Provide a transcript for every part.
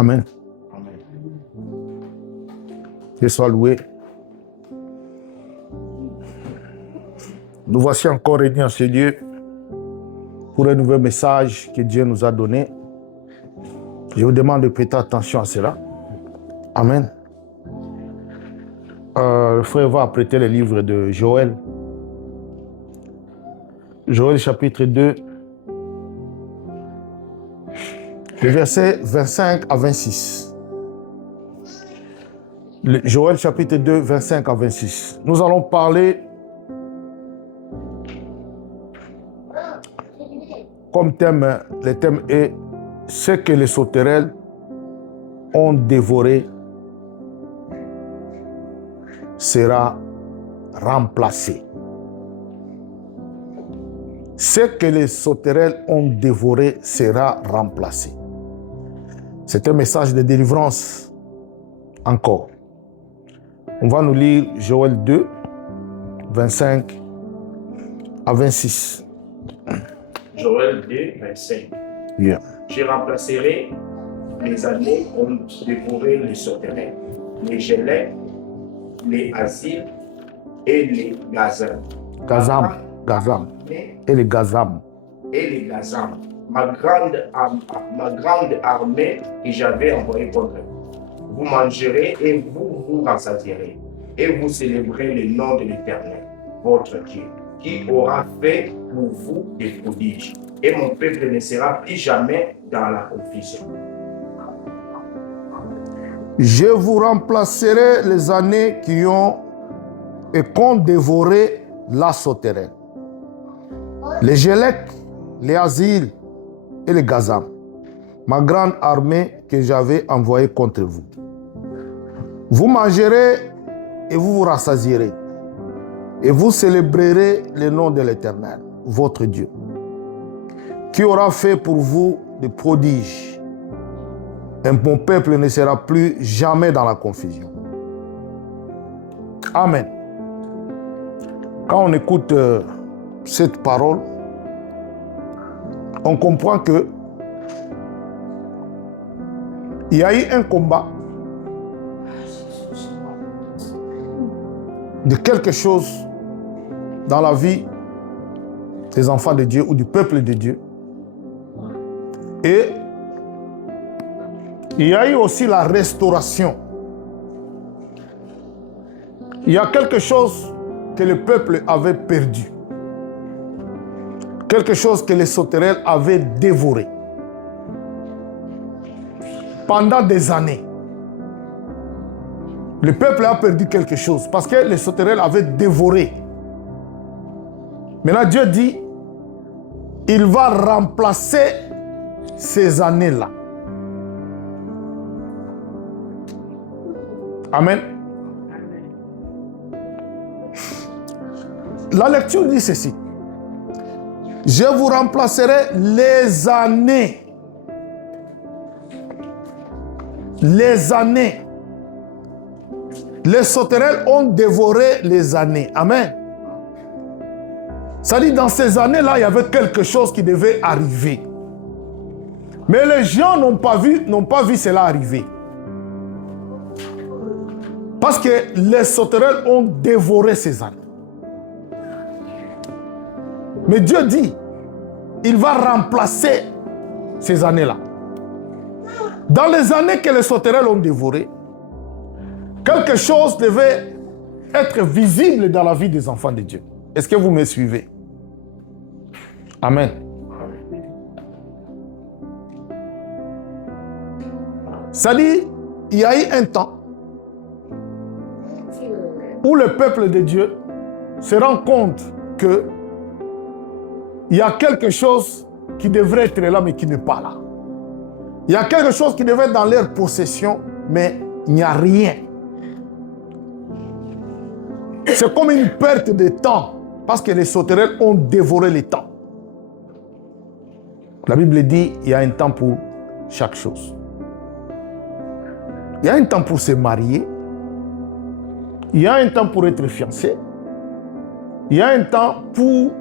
Amen. Dieu soit loué. Nous voici encore réunis en ce lieu pour un nouveau message que Dieu nous a donné. Je vous demande de prêter attention à cela. Amen. Le frère va prêter le livre de Joël. Joël chapitre 2, le verset 25 à 26. Joël chapitre 2, 25 à 26. Nous allons parler comme thème, le thème est ce que les sauterelles ont dévoré sera remplacé. Ce que les sauterelles ont dévoré sera remplacé. C'est un message de délivrance encore. On va nous lire Joël 2, 25 à 26. Joël 2, 25. Yeah. Je remplacerai les années ont dévoré les sauterelles, les gelets, les asiles et les gazams. Gazam. Et les gazam. Ma grande armée que j'avais envoyée contre vous. Vous mangerez et vous vous rassasierez. Et vous célébrez le nom de l'Éternel, votre Dieu, qui aura fait pour vous des prodiges. Et mon peuple ne sera plus jamais dans la confusion. Je vous remplacerai les années qui ont et qu'ont dévoré la sauterelle, les Gélec, les Asiles et les Gazam, ma grande armée que j'avais envoyée contre vous. Vous mangerez et vous vous rassasierez, et vous célébrerez le nom de l'Éternel, votre Dieu, qui aura fait pour vous des prodiges. Et mon peuple ne sera plus jamais dans la confusion. Amen. Quand on écoute cette parole, on comprend que il y a eu un combat de quelque chose dans la vie des enfants de Dieu ou du peuple de Dieu. Et il y a eu aussi la restauration. Il y a quelque chose que le peuple avait perdu. Quelque chose que les sauterelles avaient dévoré. Pendant des années. Le peuple a perdu quelque chose parce que les sauterelles avaient dévoré. Maintenant Dieu dit, il va remplacer ces années-là. Amen. La lecture dit ceci. Je vous remplacerai les années. Les années. Les sauterelles ont dévoré les années. Amen. Ça dit, dans ces années-là, il y avait quelque chose qui devait arriver. Mais les gens n'ont pas vu cela arriver. Parce que les sauterelles ont dévoré ces années. Mais Dieu dit, il va remplacer ces années-là. Dans les années que les sauterelles ont dévorées, quelque chose devait être visible dans la vie des enfants de Dieu. Est-ce que vous me suivez? Amen. Ça dit, il y a eu un temps où le peuple de Dieu se rend compte que il y a quelque chose qui devrait être là, mais qui n'est pas là. Il y a quelque chose qui devait être dans leur possession, mais il n'y a rien. C'est comme une perte de temps, parce que les sauterelles ont dévoré le temps. La Bible dit, il y a un temps pour chaque chose. Il y a un temps pour se marier. Il y a un temps pour être fiancé. Il y a un temps pour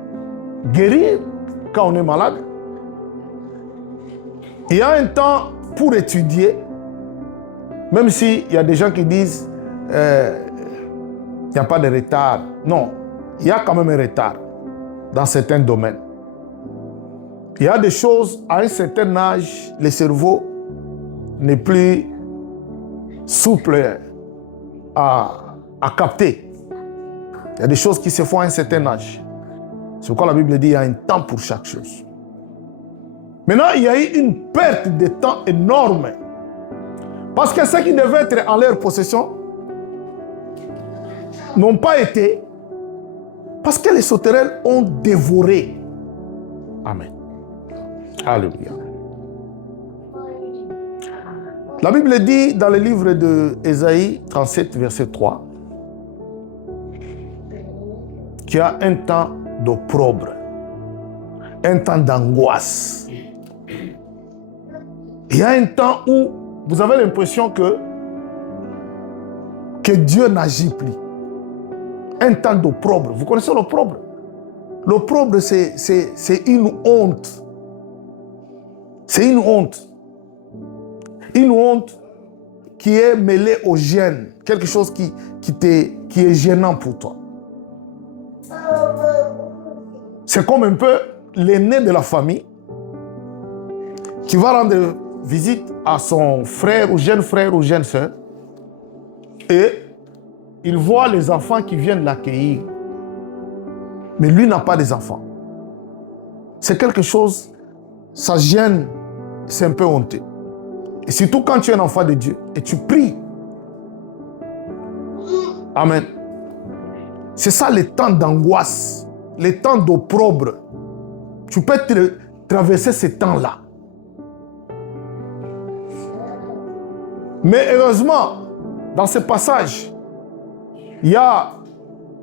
guérir quand on est malade. Il y a un temps pour étudier. Même s'il y a des gens qui disent il n'y a pas de retard. Non, il y a quand même un retard dans certains domaines. Il y a des choses, à un certain âge, le cerveau n'est plus souple à capter. Il y a des choses qui se font à un certain âge. C'est pourquoi la Bible dit qu'il y a un temps pour chaque chose. Maintenant, il y a eu une perte de temps énorme. Parce que ceux qui devaient être en leur possession n'ont pas été. Parce que les sauterelles ont dévoré. Amen. Alléluia. La Bible dit dans le livre d'Ésaïe 37, verset 3, qu'il y a un temps d'opprobre, un temps d'angoisse. Il y a un temps où vous avez l'impression que Dieu n'agit plus. Un temps d'opprobre. Vous connaissez l'opprobre? L'opprobre, c'est une honte. C'est une honte. Une honte qui est mêlée au gêne. Quelque chose qui est gênant pour toi. C'est comme un peu l'aîné de la famille qui va rendre visite à son frère ou jeune sœur et il voit les enfants qui viennent l'accueillir. Mais lui n'a pas des enfants. C'est quelque chose, ça gêne, c'est un peu honteux. Et surtout quand tu es un enfant de Dieu et tu pries. Amen. C'est ça le temps d'angoisse, le temps d'opprobre. Tu peux traverser ces temps-là. Mais heureusement, dans ce passage, il y a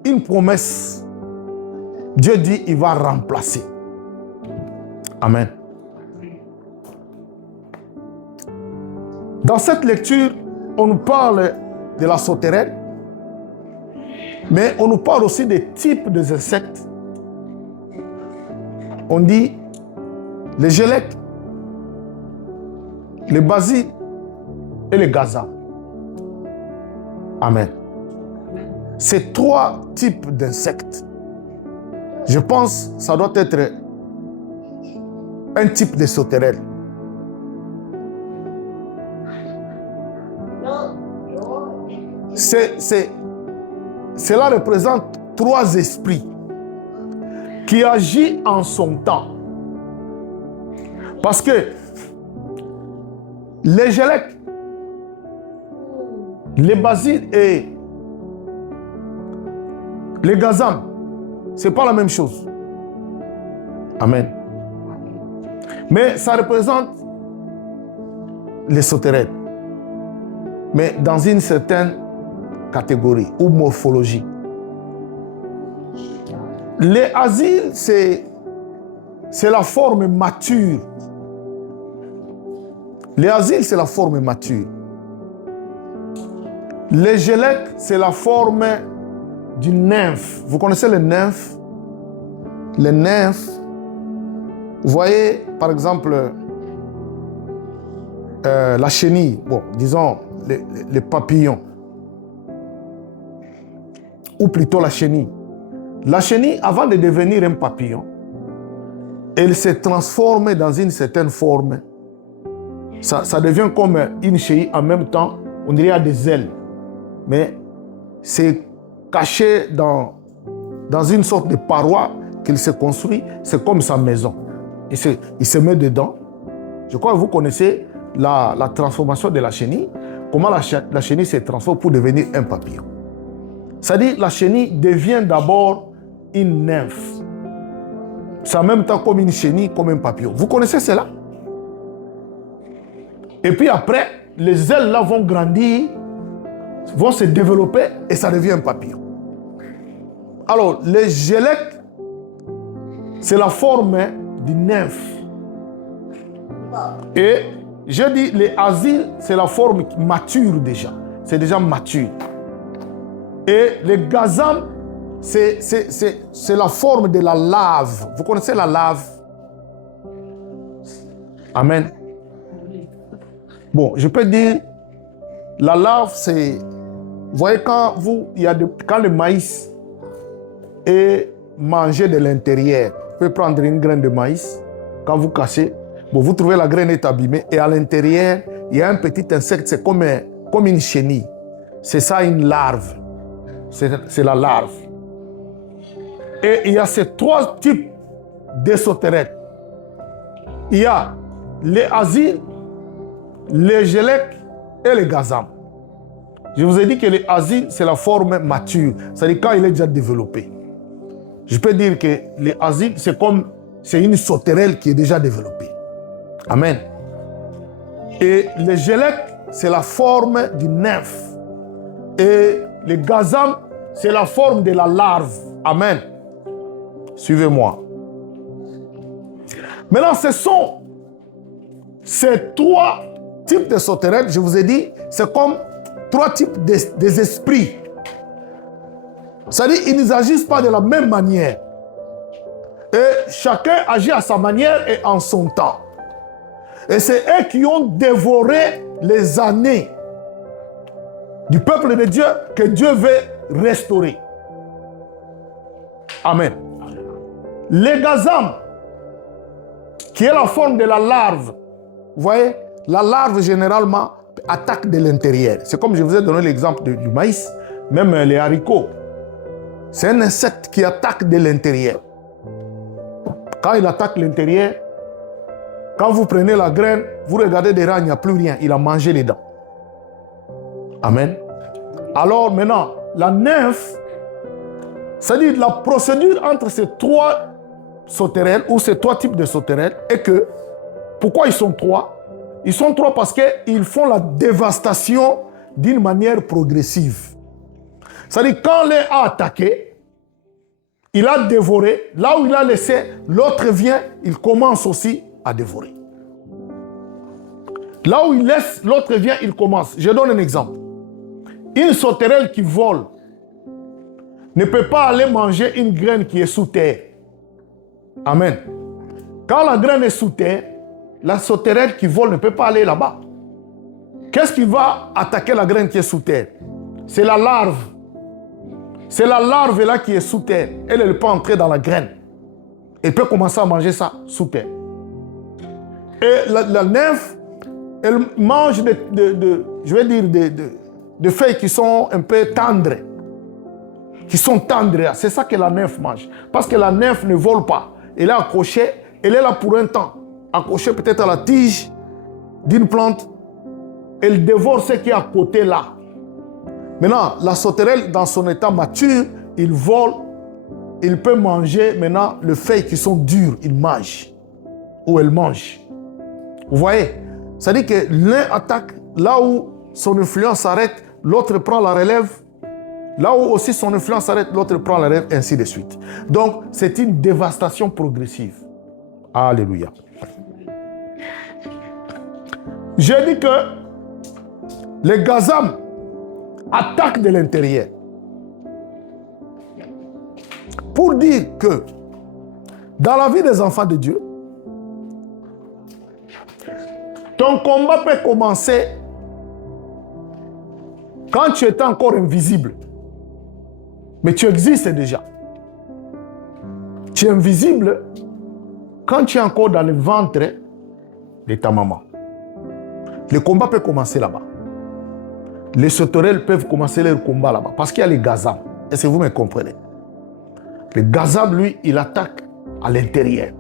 une promesse. Dieu dit qu'il va remplacer. Amen. Dans cette lecture, on nous parle de la sauterelle, mais on nous parle aussi des types d'insectes. On dit les gélèques, les basiles et les gazas. Amen. Ces trois types d'insectes, je pense que ça doit être un type de sauterelle. Cela représente trois esprits qui agissent en son temps. Parce que les gélèques, les basiles et les gazans, ce n'est pas la même chose. Amen. Mais ça représente les sauterelles. Mais dans une certaine catégorie ou morphologie. Les asiles, c'est la forme mature. Les asiles, c'est la forme mature. Les gélèques, c'est la forme d'une nymphe. Vous connaissez les nymphes? Les nymphes, vous voyez, par exemple, la chenille, bon, disons, les papillons. Ou plutôt la chenille. La chenille, avant de devenir un papillon, elle se transforme dans une certaine forme. Ça devient comme une chenille en même temps, on dirait à des ailes. Mais c'est caché dans une sorte de paroi qu'il se construit. C'est comme sa maison. Il se met dedans. Je crois que vous connaissez la transformation de la chenille. Comment la chenille se transforme pour devenir un papillon. C'est-à-dire la chenille devient d'abord une nymphe. C'est en même temps comme une chenille, comme un papillon. Vous connaissez cela? Et puis après, les ailes là vont grandir, vont se développer et ça devient un papillon. Alors, les gélèques, c'est la forme d'une nymphe. Et je dis, les asiles, c'est la forme mature déjà. C'est déjà mature. Et les gazans, c'est la forme de la lave. Vous connaissez la lave? Amen. Bon, je peux dire La larve, c'est... Vous voyez, quand le maïs est mangé de l'intérieur, vous pouvez prendre une graine de maïs, quand vous cachez, bon, vous trouvez la graine est abîmée, et à l'intérieur, il y a un petit insecte, c'est comme une chenille. C'est ça, une larve. C'est la larve. Et il y a ces 3 types d'exotérètes. Il y a les asiles, les gélèques et les gazams. Je vous ai dit que les asiles, c'est la forme mature. C'est-à-dire quand il est déjà développé. Je peux dire que les asiles, c'est une sauterelle qui est déjà développée. Amen. Et les gélèques, c'est la forme du nymphe. Et les gazams, c'est la forme de la larve. Amen. Suivez-moi. Maintenant, ce sont ces 3 types de sauterelles, je vous ai dit, c'est comme 3 types des esprits. C'est-à-dire qu'ils n'agissent pas de la même manière. Et chacun agit à sa manière et en son temps. Et c'est eux qui ont dévoré les années du peuple de Dieu que Dieu veut restaurer. Amen. Les gazams, qui est la forme de la larve, vous voyez, la larve généralement attaque de l'intérieur. C'est comme je vous ai donné l'exemple du maïs, même les haricots. C'est un insecte qui attaque de l'intérieur. Quand il attaque l'intérieur, quand vous prenez la graine, vous regardez derrière, il n'y a plus rien. Il a mangé les dents. Amen. Alors maintenant, la nymphe, c'est-à-dire la procédure entre ces 3 sauterelles ou ces 3 types de sauterelles est que, pourquoi ils sont 3? Ils sont 3 parce qu'ils font la dévastation d'une manière progressive. C'est-à-dire quand l'un a attaqué, il a dévoré, là où il a laissé, l'autre vient, il commence aussi à dévorer. Là où il laisse, l'autre vient, il commence. Je donne un exemple. Une sauterelle qui vole ne peut pas aller manger une graine qui est sous terre. Amen. Quand la graine est sous terre, la sauterelle qui vole ne peut pas aller là-bas. Qu'est-ce qui va attaquer la graine qui est sous terre? C'est la larve. C'est la larve là qui est sous terre. Elle peut entrer dans la graine. Elle peut commencer à manger ça sous terre. Et la nymphe, elle mange de feuilles qui sont un peu tendres. Qui sont tendres. C'est ça que la nymphe mange. Parce que la nymphe ne vole pas. Elle est accrochée. Elle est là pour un temps. Accrochée peut-être à la tige d'une plante. Elle dévore ce qui est à côté là. Maintenant, la sauterelle, dans son état mature, il vole. Il peut manger maintenant les feuilles qui sont dures. Il mange. Ou elle mange. Vous voyez? C'est-à-dire que l'un attaque là où son influence s'arrête, l'autre prend la relève. Là où aussi son influence s'arrête, l'autre prend la relève, ainsi de suite. Donc, c'est une dévastation progressive. Alléluia. J'ai dit que les gazams attaquent de l'intérieur. Pour dire que dans la vie des enfants de Dieu, ton combat peut commencer quand tu étais encore invisible. Mais tu existes déjà. Tu es invisible quand tu es encore dans le ventre de ta maman. Le combat peut commencer là-bas. Les sauterelles peuvent commencer leur combat là-bas. Parce qu'il y a les gazams. Est-ce que vous me comprenez? Le gazam, lui, il attaque à l'intérieur.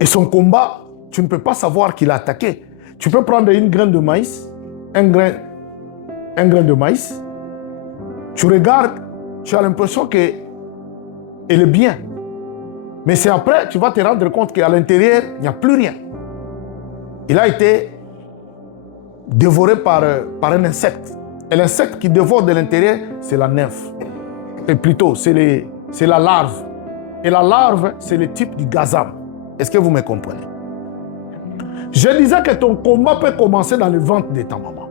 Et son combat, tu ne peux pas savoir qu'il a attaqué. Tu peux prendre une graine de maïs, un grain de maïs. Tu regardes, tu as l'impression qu'elle est bien. Mais c'est après, tu vas te rendre compte qu'à l'intérieur, il n'y a plus rien. Il a été dévoré par un insecte. Et l'insecte qui dévore de l'intérieur, c'est la nymphe. Et plutôt, c'est la larve. Et la larve, c'est le type du gazam. Est-ce que vous me comprenez? Je disais que ton combat peut commencer dans le ventre de ta maman.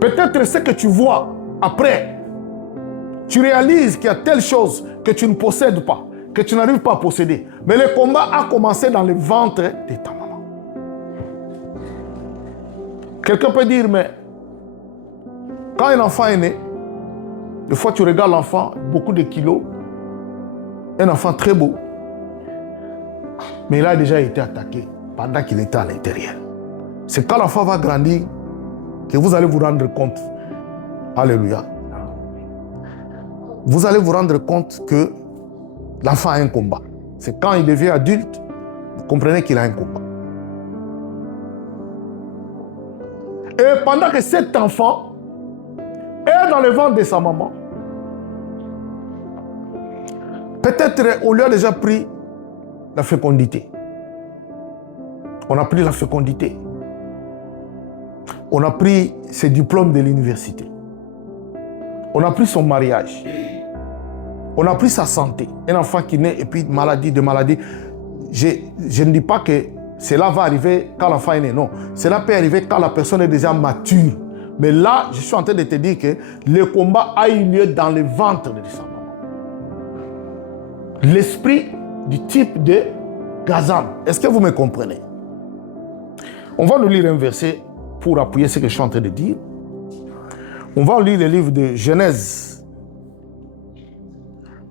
Peut-être ce que tu vois après, tu réalises qu'il y a telle chose que tu ne possèdes pas, que tu n'arrives pas à posséder. Mais le combat a commencé dans le ventre de ta maman. Quelqu'un peut dire, mais quand un enfant est né, des fois tu regardes l'enfant, beaucoup de kilos, un enfant très beau, mais il a déjà été attaqué pendant qu'il était à l'intérieur. C'est quand l'enfant va grandir que vous allez vous rendre compte. Alléluia. Vous allez vous rendre compte que l'enfant a un combat. C'est quand il devient adulte, vous comprenez qu'il a un combat. Et pendant que cet enfant est dans le ventre de sa maman, peut-être on lui a déjà pris la fécondité. On a pris la fécondité. On a pris ses diplômes de l'université. On a pris son mariage. On a pris sa santé. Un enfant qui naît et puis maladie de maladie. Je ne dis pas que cela va arriver quand l'enfant est né. Non. Cela peut arriver quand la personne est déjà mature. Mais là, je suis en train de te dire que le combat a eu lieu dans le ventre de sa maman. L'esprit du type de Gazam. Est-ce que vous me comprenez? On va nous lire un verset pour appuyer ce que je suis en train de dire. On va lire le livre de Genèse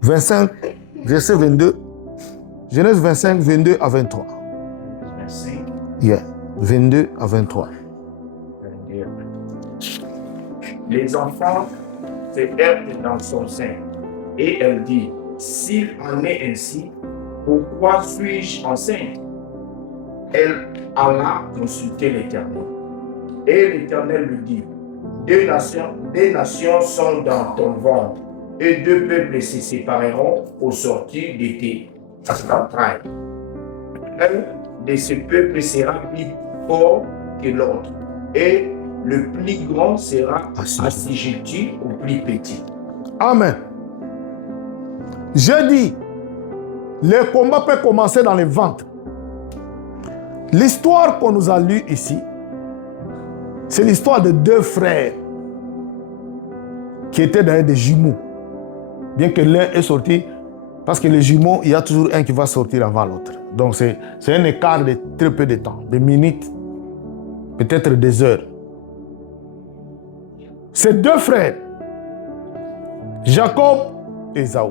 25, verset 22. Genèse 25, 22 à 23. 25. Yeah, 22 à 23. 22 à 23. Les enfants se heurtent dans son sein. Et elle dit, s'il en est ainsi, pourquoi suis-je enceinte? Elle alla consulter l'Éternel. Et l'Éternel lui dit, des nations sont dans ton ventre, et deux peuples se sépareront au sortir de tes entrailles. Un de ces peuples sera plus fort que l'autre, et le plus grand sera assujetti au plus petit. Amen. Je dis, le combat peut commencer dans le ventre. L'histoire qu'on nous a lue ici, c'est l'histoire de deux frères qui étaient d'ailleurs des jumeaux. Bien que l'un est sorti, parce que les jumeaux, il y a toujours un qui va sortir avant l'autre. Donc c'est un écart de très peu de temps, de minutes, peut-être des heures. Ces deux frères, Jacob et Ésaü,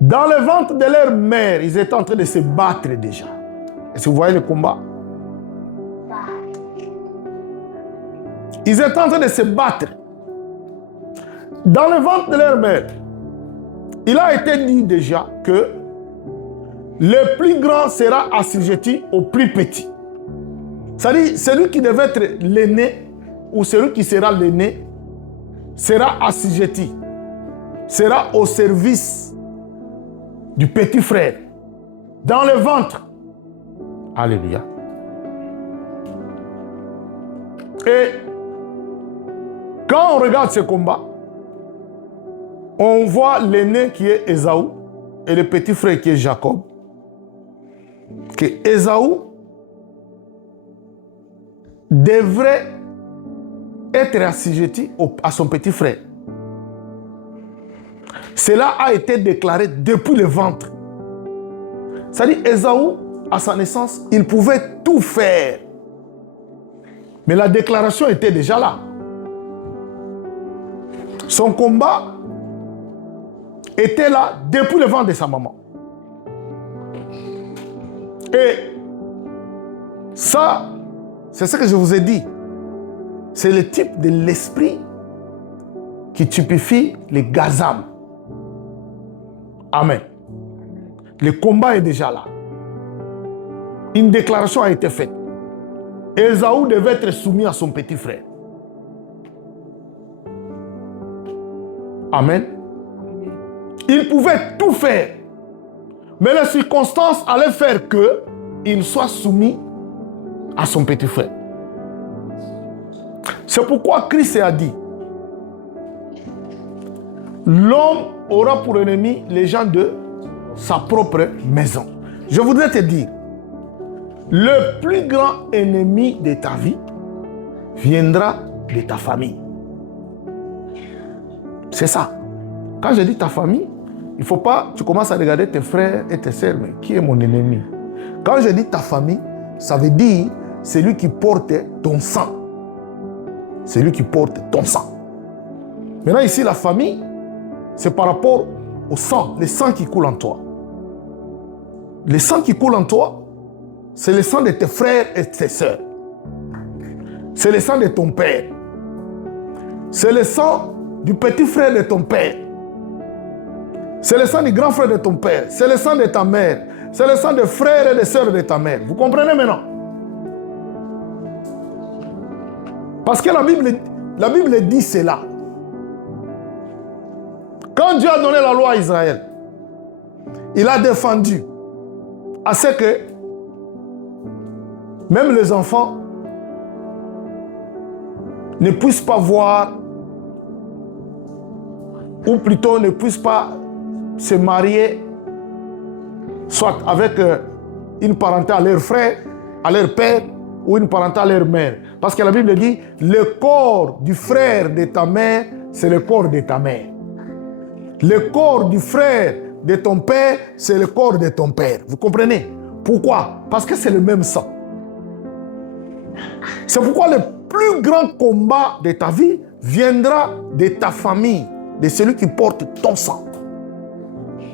dans le ventre de leur mère, ils étaient en train de se battre déjà. Est-ce que vous voyez le combat? Ils étaient en train de se battre. Dans le ventre de leur mère, il a été dit déjà que le plus grand sera assujetti au plus petit. C'est-à-dire, celui qui devait être l'aîné, ou celui qui sera l'aîné, sera assujetti, sera au service du petit frère, dans le ventre. Alléluia. Et quand on regarde ce combat, on voit l'aîné qui est Ésaü et le petit frère qui est Jacob. Que Ésaü devrait être assujetti à son petit frère. Cela a été déclaré depuis le ventre. C'est-à-dire, Ésaü, à sa naissance, il pouvait tout faire. Mais la déclaration était déjà là. Son combat était là depuis le ventre de sa maman. Et ça, c'est ce que je vous ai dit. C'est le type de l'esprit qui typifie les Gazam. Amen. Le combat est déjà là. Une déclaration a été faite. Ésaü devait être soumis à son petit frère. Amen. Il pouvait tout faire. Mais les circonstances allaient faire qu'il soit soumis à son petit frère. C'est pourquoi Christ a dit, l'homme aura pour ennemi les gens de sa propre maison. Je voudrais te dire, le plus grand ennemi de ta vie viendra de ta famille. C'est ça. Quand je dis ta famille, il ne faut pas que tu commences à regarder tes frères et tes sœurs, mais qui est mon ennemi? Quand je dis ta famille, ça veut dire celui qui porte ton sang. Celui qui porte ton sang. Maintenant ici, la famille, c'est par rapport au sang, le sang qui coule en toi. Le sang qui coule en toi, c'est le sang de tes frères et tes sœurs. C'est le sang de ton père. C'est le sang du petit frère de ton père. C'est le sang du grand frère de ton père. C'est le sang de ta mère. C'est le sang des frères et des sœurs de ta mère. Vous comprenez maintenant? Parce que la Bible dit cela. Quand Dieu a donné la loi à Israël, il a défendu à ce que même les enfants ne puissent pas voir, ou plutôt ne puissent pas se marier, soit avec une parenté à leur frère, à leur père, ou une parenté à leur mère. Parce que la Bible dit, le corps du frère de ta mère, c'est le corps de ta mère. Le corps du frère de ton père, c'est le corps de ton père. Vous comprenez? Pourquoi? Parce que c'est le même sang. C'est pourquoi le plus grand combat de ta vie viendra de ta famille, de celui qui porte ton sang.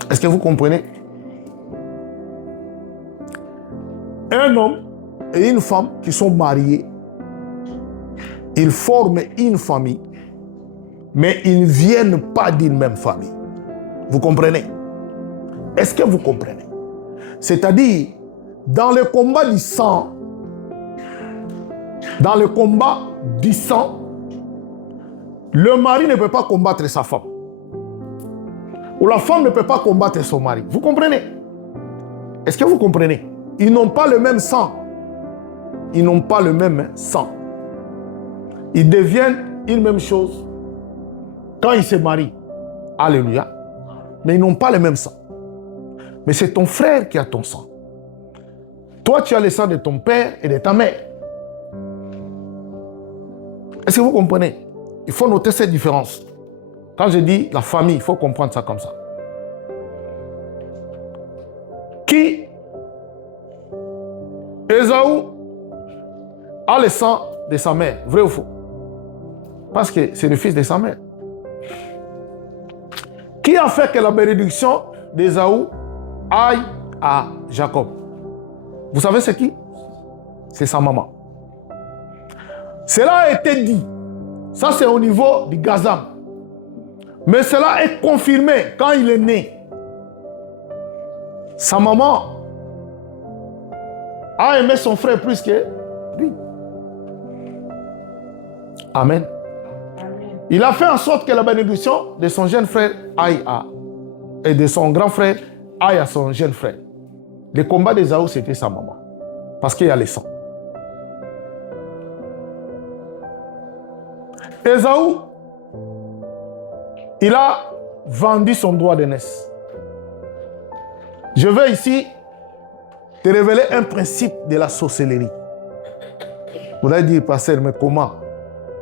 Est-ce que vous comprenez? Un homme et une femme qui sont mariés, ils forment une famille, mais ils ne viennent pas d'une même famille. Vous comprenez? Est-ce que vous comprenez? C'est-à-dire, dans le combat du sang, le mari ne peut pas combattre sa femme. Ou la femme ne peut pas combattre son mari. Vous comprenez? Est-ce que vous comprenez? Ils n'ont pas le même sang. Ils n'ont pas le même sang. Ils deviennent une même chose quand ils se marient. Alléluia. Mais ils n'ont pas le même sang. Mais c'est ton frère qui a ton sang. Toi, tu as le sang de ton père et de ta mère. Est-ce que vous comprenez? Il faut noter cette différence. Quand je dis la famille, il faut comprendre ça comme ça. Qui? Ésaü a le sang de sa mère, vrai ou faux? Parce que c'est le fils de sa mère. Qui a fait que la bénédiction d'Ésaü aille à Jacob? Vous savez c'est qui? C'est sa maman. Cela a été dit. Ça c'est au niveau du Gazam. Mais cela est confirmé quand il est né. Sa maman a aimé son frère plus que lui. Amen. Il a fait en sorte que la bénédiction de son jeune frère aille à, et de son grand frère aille à son jeune frère. Le combat d'Ésaü, c'était sa maman. Parce qu'il y a le sang. Ésaü, il a vendu son droit d'aînesse. Je vais ici te révéler un principe de la sorcellerie. Vous allez dire, pasteur, mais comment?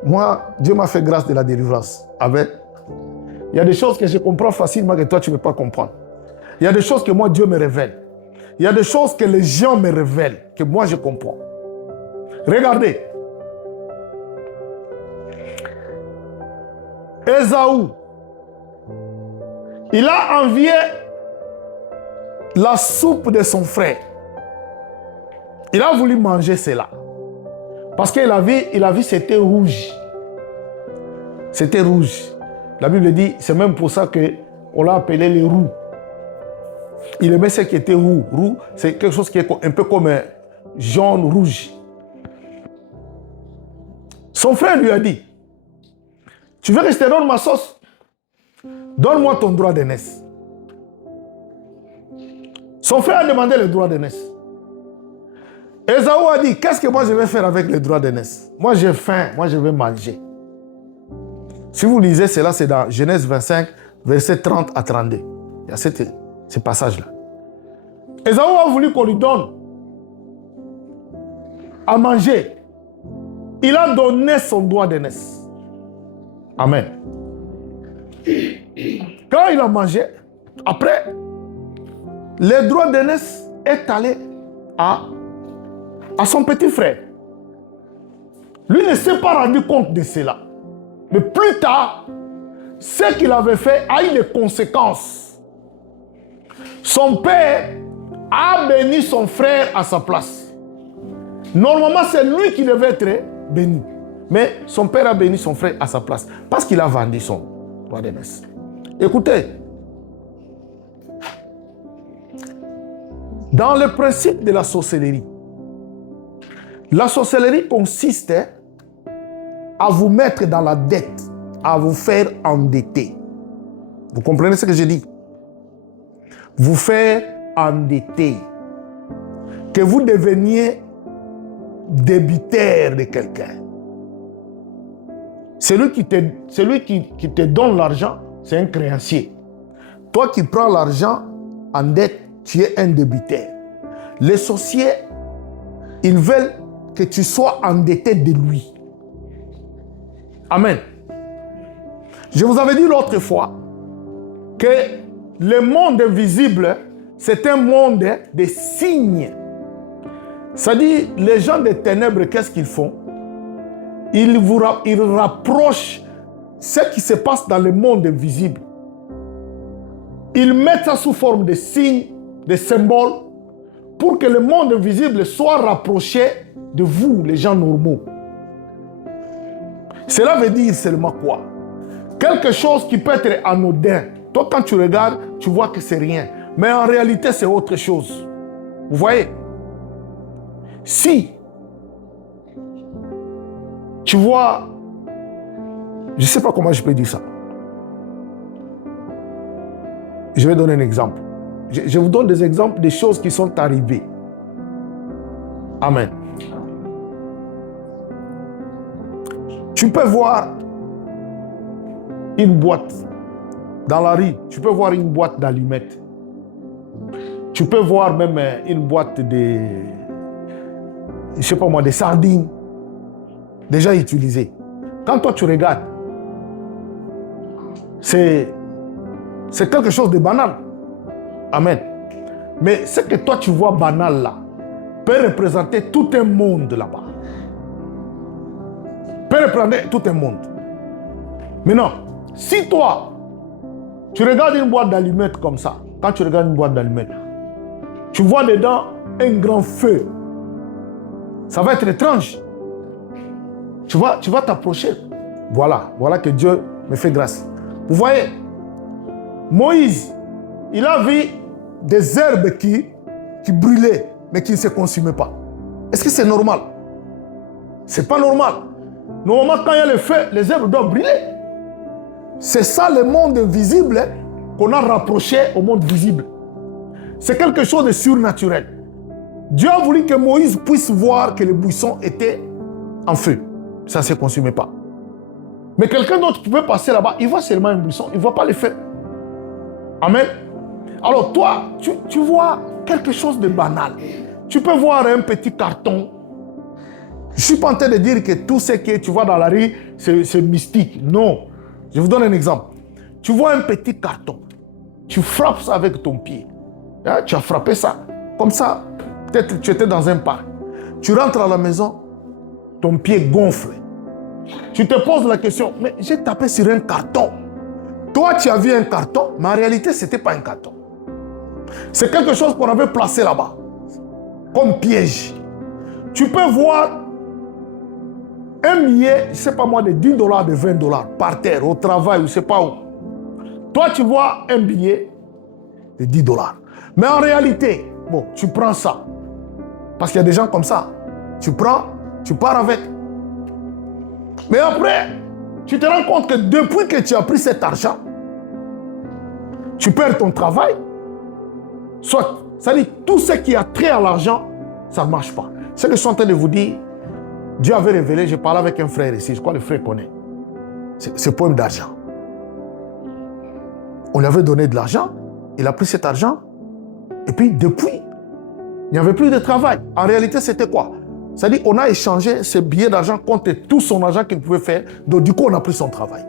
Moi, Dieu m'a fait grâce de la délivrance. Amen. Il y a des choses que je comprends facilement que toi, tu ne peux pas comprendre. Il y a des choses que moi, Dieu me révèle. Il y a des choses que les gens me révèlent, que moi, je comprends. Regardez. Ésaü, il a envié la soupe de son frère. Il a voulu manger cela. Parce qu'il a vu c'était rouge. C'était rouge. La Bible dit, c'est même pour ça qu'on l'a appelé les roux. Il aimait ce qui était roux. Roux, c'est quelque chose qui est un peu comme jaune, rouge. Son frère lui a dit, tu veux que je te donne ma sauce? Donne-moi ton droit d'aînesse. Son frère a demandé le droit d'aînesse. Ésaü a dit, qu'est-ce que moi je vais faire avec le droit d'aînesse? Moi j'ai faim, moi je vais manger. Si vous lisez cela, c'est dans Genèse 25, versets 30 à 32. Il y a ce passage-là. Ésaü a voulu qu'on lui donne à manger. Il a donné son droit d'aînesse. Amen. Quand il a mangé, après, le droit d'aînesse est allé à son petit frère. Lui ne s'est pas rendu compte de cela. Mais plus tard, ce qu'il avait fait a eu des conséquences. Son père a béni son frère à sa place. Normalement, c'est lui qui devait être béni. Mais son père a béni son frère à sa place. Parce qu'il a vendu son droit de messe. Écoutez. Dans le principe de la sorcellerie consiste à vous mettre dans la dette, à vous faire endetter. Vous comprenez ce que je dis? Vous faire endetter. Que vous deveniez débiteur de quelqu'un. Celui qui te donne l'argent, c'est un créancier. Toi qui prends l'argent en dette, tu es un débiteur. Les sorciers, ils veulent que tu sois endetté de lui. Amen. Je vous avais dit l'autre fois que le monde invisible, c'est un monde de signes. C'est-à-dire, les gens des ténèbres, qu'est-ce qu'ils font? Ils rapprochent ce qui se passe dans le monde invisible. Ils mettent ça sous forme de signes, de symboles, pour que le monde invisible soit rapproché de vous, les gens normaux. Cela veut dire seulement quoi? Quelque chose qui peut être anodin. Toi, quand tu regardes, tu vois que c'est rien. Mais en réalité, c'est autre chose. Vous voyez? Si tu vois, je ne sais pas comment je peux dire ça. Je vais donner un exemple. Je vous donne des exemples des choses qui sont arrivées. Amen. Tu peux voir une boîte dans la rue. Tu peux voir une boîte d'allumettes. Tu peux voir même une boîte de, je ne sais pas moi, des sardines déjà utilisées. Quand toi tu regardes, c'est quelque chose de banal. Amen. Mais ce que toi tu vois banal là, peut représenter tout un monde là-bas. Peut représenter tout un monde. Maintenant, si toi, tu regardes une boîte d'allumettes comme ça, quand tu regardes une boîte d'allumettes, tu vois dedans un grand feu. Ça va être étrange. Tu vas t'approcher. Voilà que Dieu me fait grâce. Vous voyez, Moïse, il a vu des herbes qui brûlaient, mais qui ne se consumaient pas. Est-ce que c'est normal? C'est pas normal. Normalement, quand il y a le feu, les herbes doivent brûler. C'est ça le monde invisible qu'on a rapproché au monde visible. C'est quelque chose de surnaturel. Dieu a voulu que Moïse puisse voir que les buissons étaient en feu. Ça ne se consumait pas. Mais quelqu'un d'autre pouvait passer là-bas, il voit seulement un buisson, il ne voit pas le feu. Amen. Alors toi, tu vois quelque chose de banal. Tu peux voir un petit carton. Je ne suis pas en train de dire que tout ce que tu vois dans la rue, c'est mystique. Non. Je vous donne un exemple. Tu vois un petit carton. Tu frappes ça avec ton pied. Hein? Tu as frappé ça. Comme ça, peut-être tu étais dans un parc. Tu rentres à la maison, ton pied gonfle. Tu te poses la question, mais j'ai tapé sur un carton. Toi, tu as vu un carton, mais en réalité, ce n'était pas un carton. C'est quelque chose qu'on avait placé là-bas, comme piège. Tu peux voir un billet, je ne sais pas moi, de $10, de $20, par terre, au travail, ou je ne sais pas où. Toi, tu vois un billet de $10. Mais en réalité, bon, tu prends ça. Parce qu'il y a des gens comme ça. Tu prends, tu pars avec. Mais après, tu te rends compte que depuis que tu as pris cet argent, tu perds ton travail. Soit, ça dit, tout ce qui a trait à l'argent, ça ne marche pas. Ce que je suis en train de vous dire, Dieu avait révélé, je parlais avec un frère ici, je crois que le frère connaît. Ce poème d'argent. On lui avait donné de l'argent, il a pris cet argent, et puis depuis, il n'y avait plus de travail. En réalité, c'était quoi? C'est-à-dire qu'on a échangé ce billet d'argent contre tout son argent qu'il pouvait faire, donc du coup, on a pris son travail.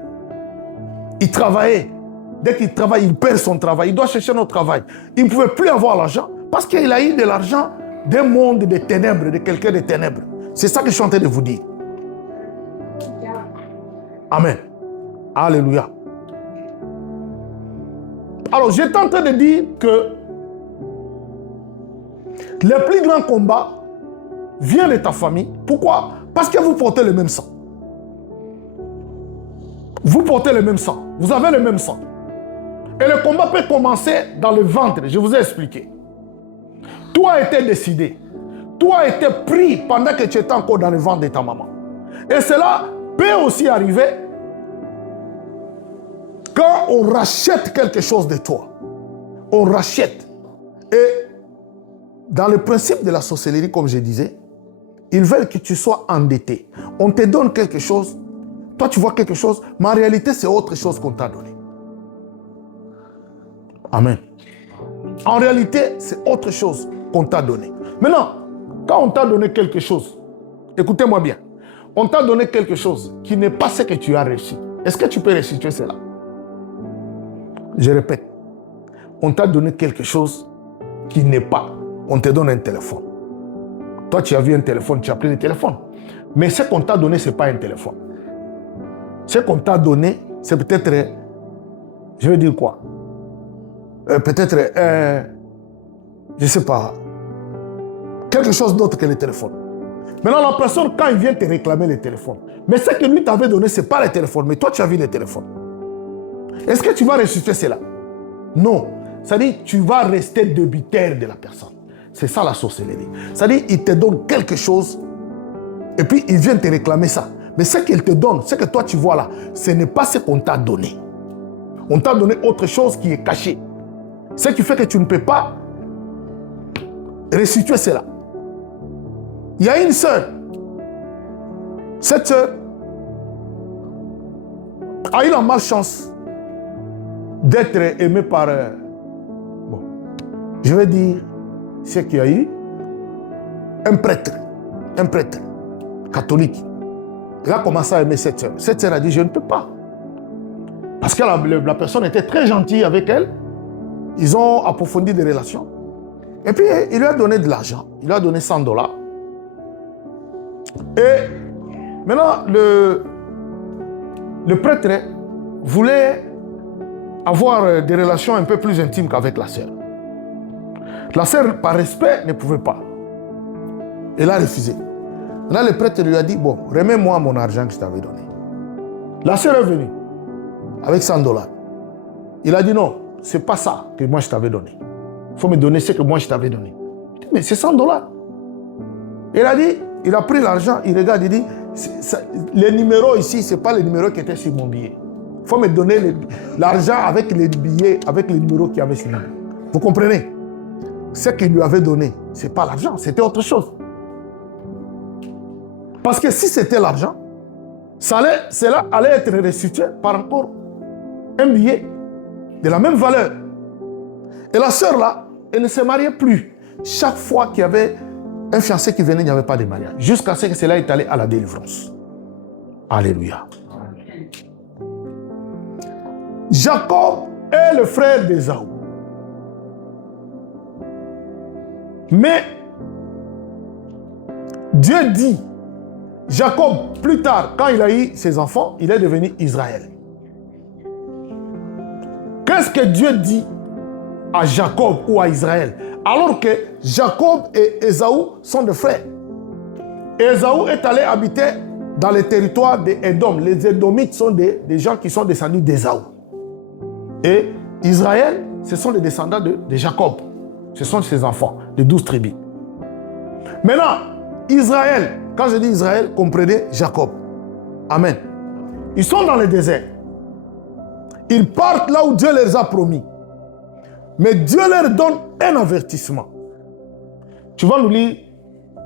Il travaillait. Dès qu'il travaille, il perd son travail. Il doit chercher notre travail. Il ne pouvait plus avoir l'argent parce qu'il a eu de l'argent d'un monde de ténèbres, de quelqu'un de ténèbres. C'est ça que je suis en train de vous dire. Amen. Alléluia. Alors, j'étais en train de dire que le plus grand combat vient de ta famille. Pourquoi? Parce que vous portez le même sang. Vous portez le même sang. Vous avez le même sang. Et le combat peut commencer dans le ventre. Je vous ai expliqué. Tout a été décidé. Tout a été pris pendant que tu étais encore dans le ventre de ta maman. Et cela peut aussi arriver quand on rachète quelque chose de toi. On rachète. Et dans le principe de la sorcellerie, comme je disais, ils veulent que tu sois endetté. On te donne quelque chose, toi tu vois quelque chose, mais en réalité c'est autre chose qu'on t'a donné. Amen. En réalité, c'est autre chose qu'on t'a donné. Maintenant, quand on t'a donné quelque chose, écoutez-moi bien, on t'a donné quelque chose qui n'est pas ce que tu as reçu. Est-ce que tu peux restituer cela? Je répète, on t'a donné quelque chose qui n'est pas. On te donne un téléphone. Toi, tu as vu un téléphone, tu as pris le téléphone. Mais ce qu'on t'a donné, ce n'est pas un téléphone. Ce qu'on t'a donné, c'est peut-être, je vais dire quoi? Peut-être, je ne sais pas, quelque chose d'autre que le téléphone. Maintenant, la personne, quand il vient te réclamer le téléphone, mais ce que lui t'avait donné, ce n'est pas le téléphone, mais toi, tu as vu le téléphone. Est-ce que tu vas restituer cela? Non. C'est-à-dire, tu vas rester débiteur de la personne. C'est ça la sorcellerie. C'est-à-dire, il te donne quelque chose et puis il vient te réclamer ça. Mais ce qu'il te donne, ce que toi tu vois là, ce n'est pas ce qu'on t'a donné. On t'a donné autre chose qui est caché. Ce qui fait que tu ne peux pas restituer cela. Il y a une sœur. Cette sœur a eu la malchance d'être aimée par... je vais dire ce qu'il y a eu. Un prêtre catholique. Il a commencé à aimer cette sœur. Cette sœur a dit, je ne peux pas. Parce que la personne était très gentille avec elle. Ils ont approfondi des relations. Et puis, il lui a donné de l'argent. Il lui a donné $100. Et maintenant, le prêtre voulait avoir des relations un peu plus intimes qu'avec la sœur. La sœur, par respect, ne pouvait pas. Elle a refusé. Là, le prêtre lui a dit, bon, remets-moi mon argent que je t'avais donné. La sœur est venue avec $100. Il a dit, non, c'est pas ça que moi je t'avais donné. Il faut me donner ce que moi je t'avais donné. Il dit, mais c'est $100. Il a dit, il a pris l'argent, il regarde, il dit, les numéros ici, ce n'est pas les numéros qui étaient sur mon billet. Il faut me donner l'argent avec les billets, avec les numéros qu'il y avait sur lui. Vous comprenez? Ce qu'il lui avait donné, ce n'est pas l'argent, c'était autre chose. Parce que si c'était l'argent, cela allait être restitué par encore un billet de la même valeur. Et la sœur là, elle ne se mariait plus. Chaque fois qu'il y avait un fiancé qui venait, il n'y avait pas de mariage. Jusqu'à ce que cela est allé à la délivrance. Alléluia. Jacob est le frère d'Ésaü. Mais Dieu dit, Jacob, plus tard, quand il a eu ses enfants, il est devenu Israël. Qu'est-ce que Dieu dit à Jacob ou à Israël? Alors que Jacob et Ésaü sont des frères. Ésaü est allé habiter dans les territoires d'Édom. Les Édomites sont des gens qui sont descendus d'Ésaü. Et Israël, ce sont les descendants de Jacob. Ce sont ses enfants, de 12 tribus. Maintenant, Israël, quand je dis Israël, comprenez Jacob. Amen. Ils sont dans le désert. Ils partent là où Dieu les a promis. Mais Dieu leur donne un avertissement. Tu vas nous lire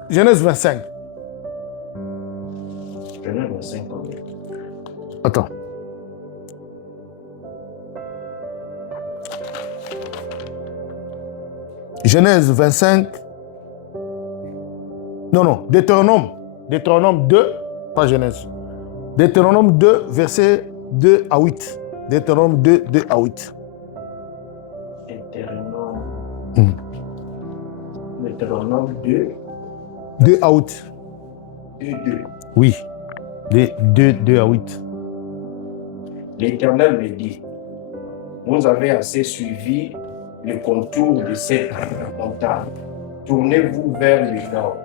Genèse 25. Genèse 25. Attends. Genèse 25. Non, Deutéronome. Deutéronome 2, pas Genèse. Deutéronome 2, versets 2 à 8. Deutéronome 2, 2 à 8. Deutéronome 2. 2 à 8. 2. Oui. 2 à 8. L'Éternel me dit, vous avez assez suivi le contour de cette montagne. Tournez-vous vers le nord.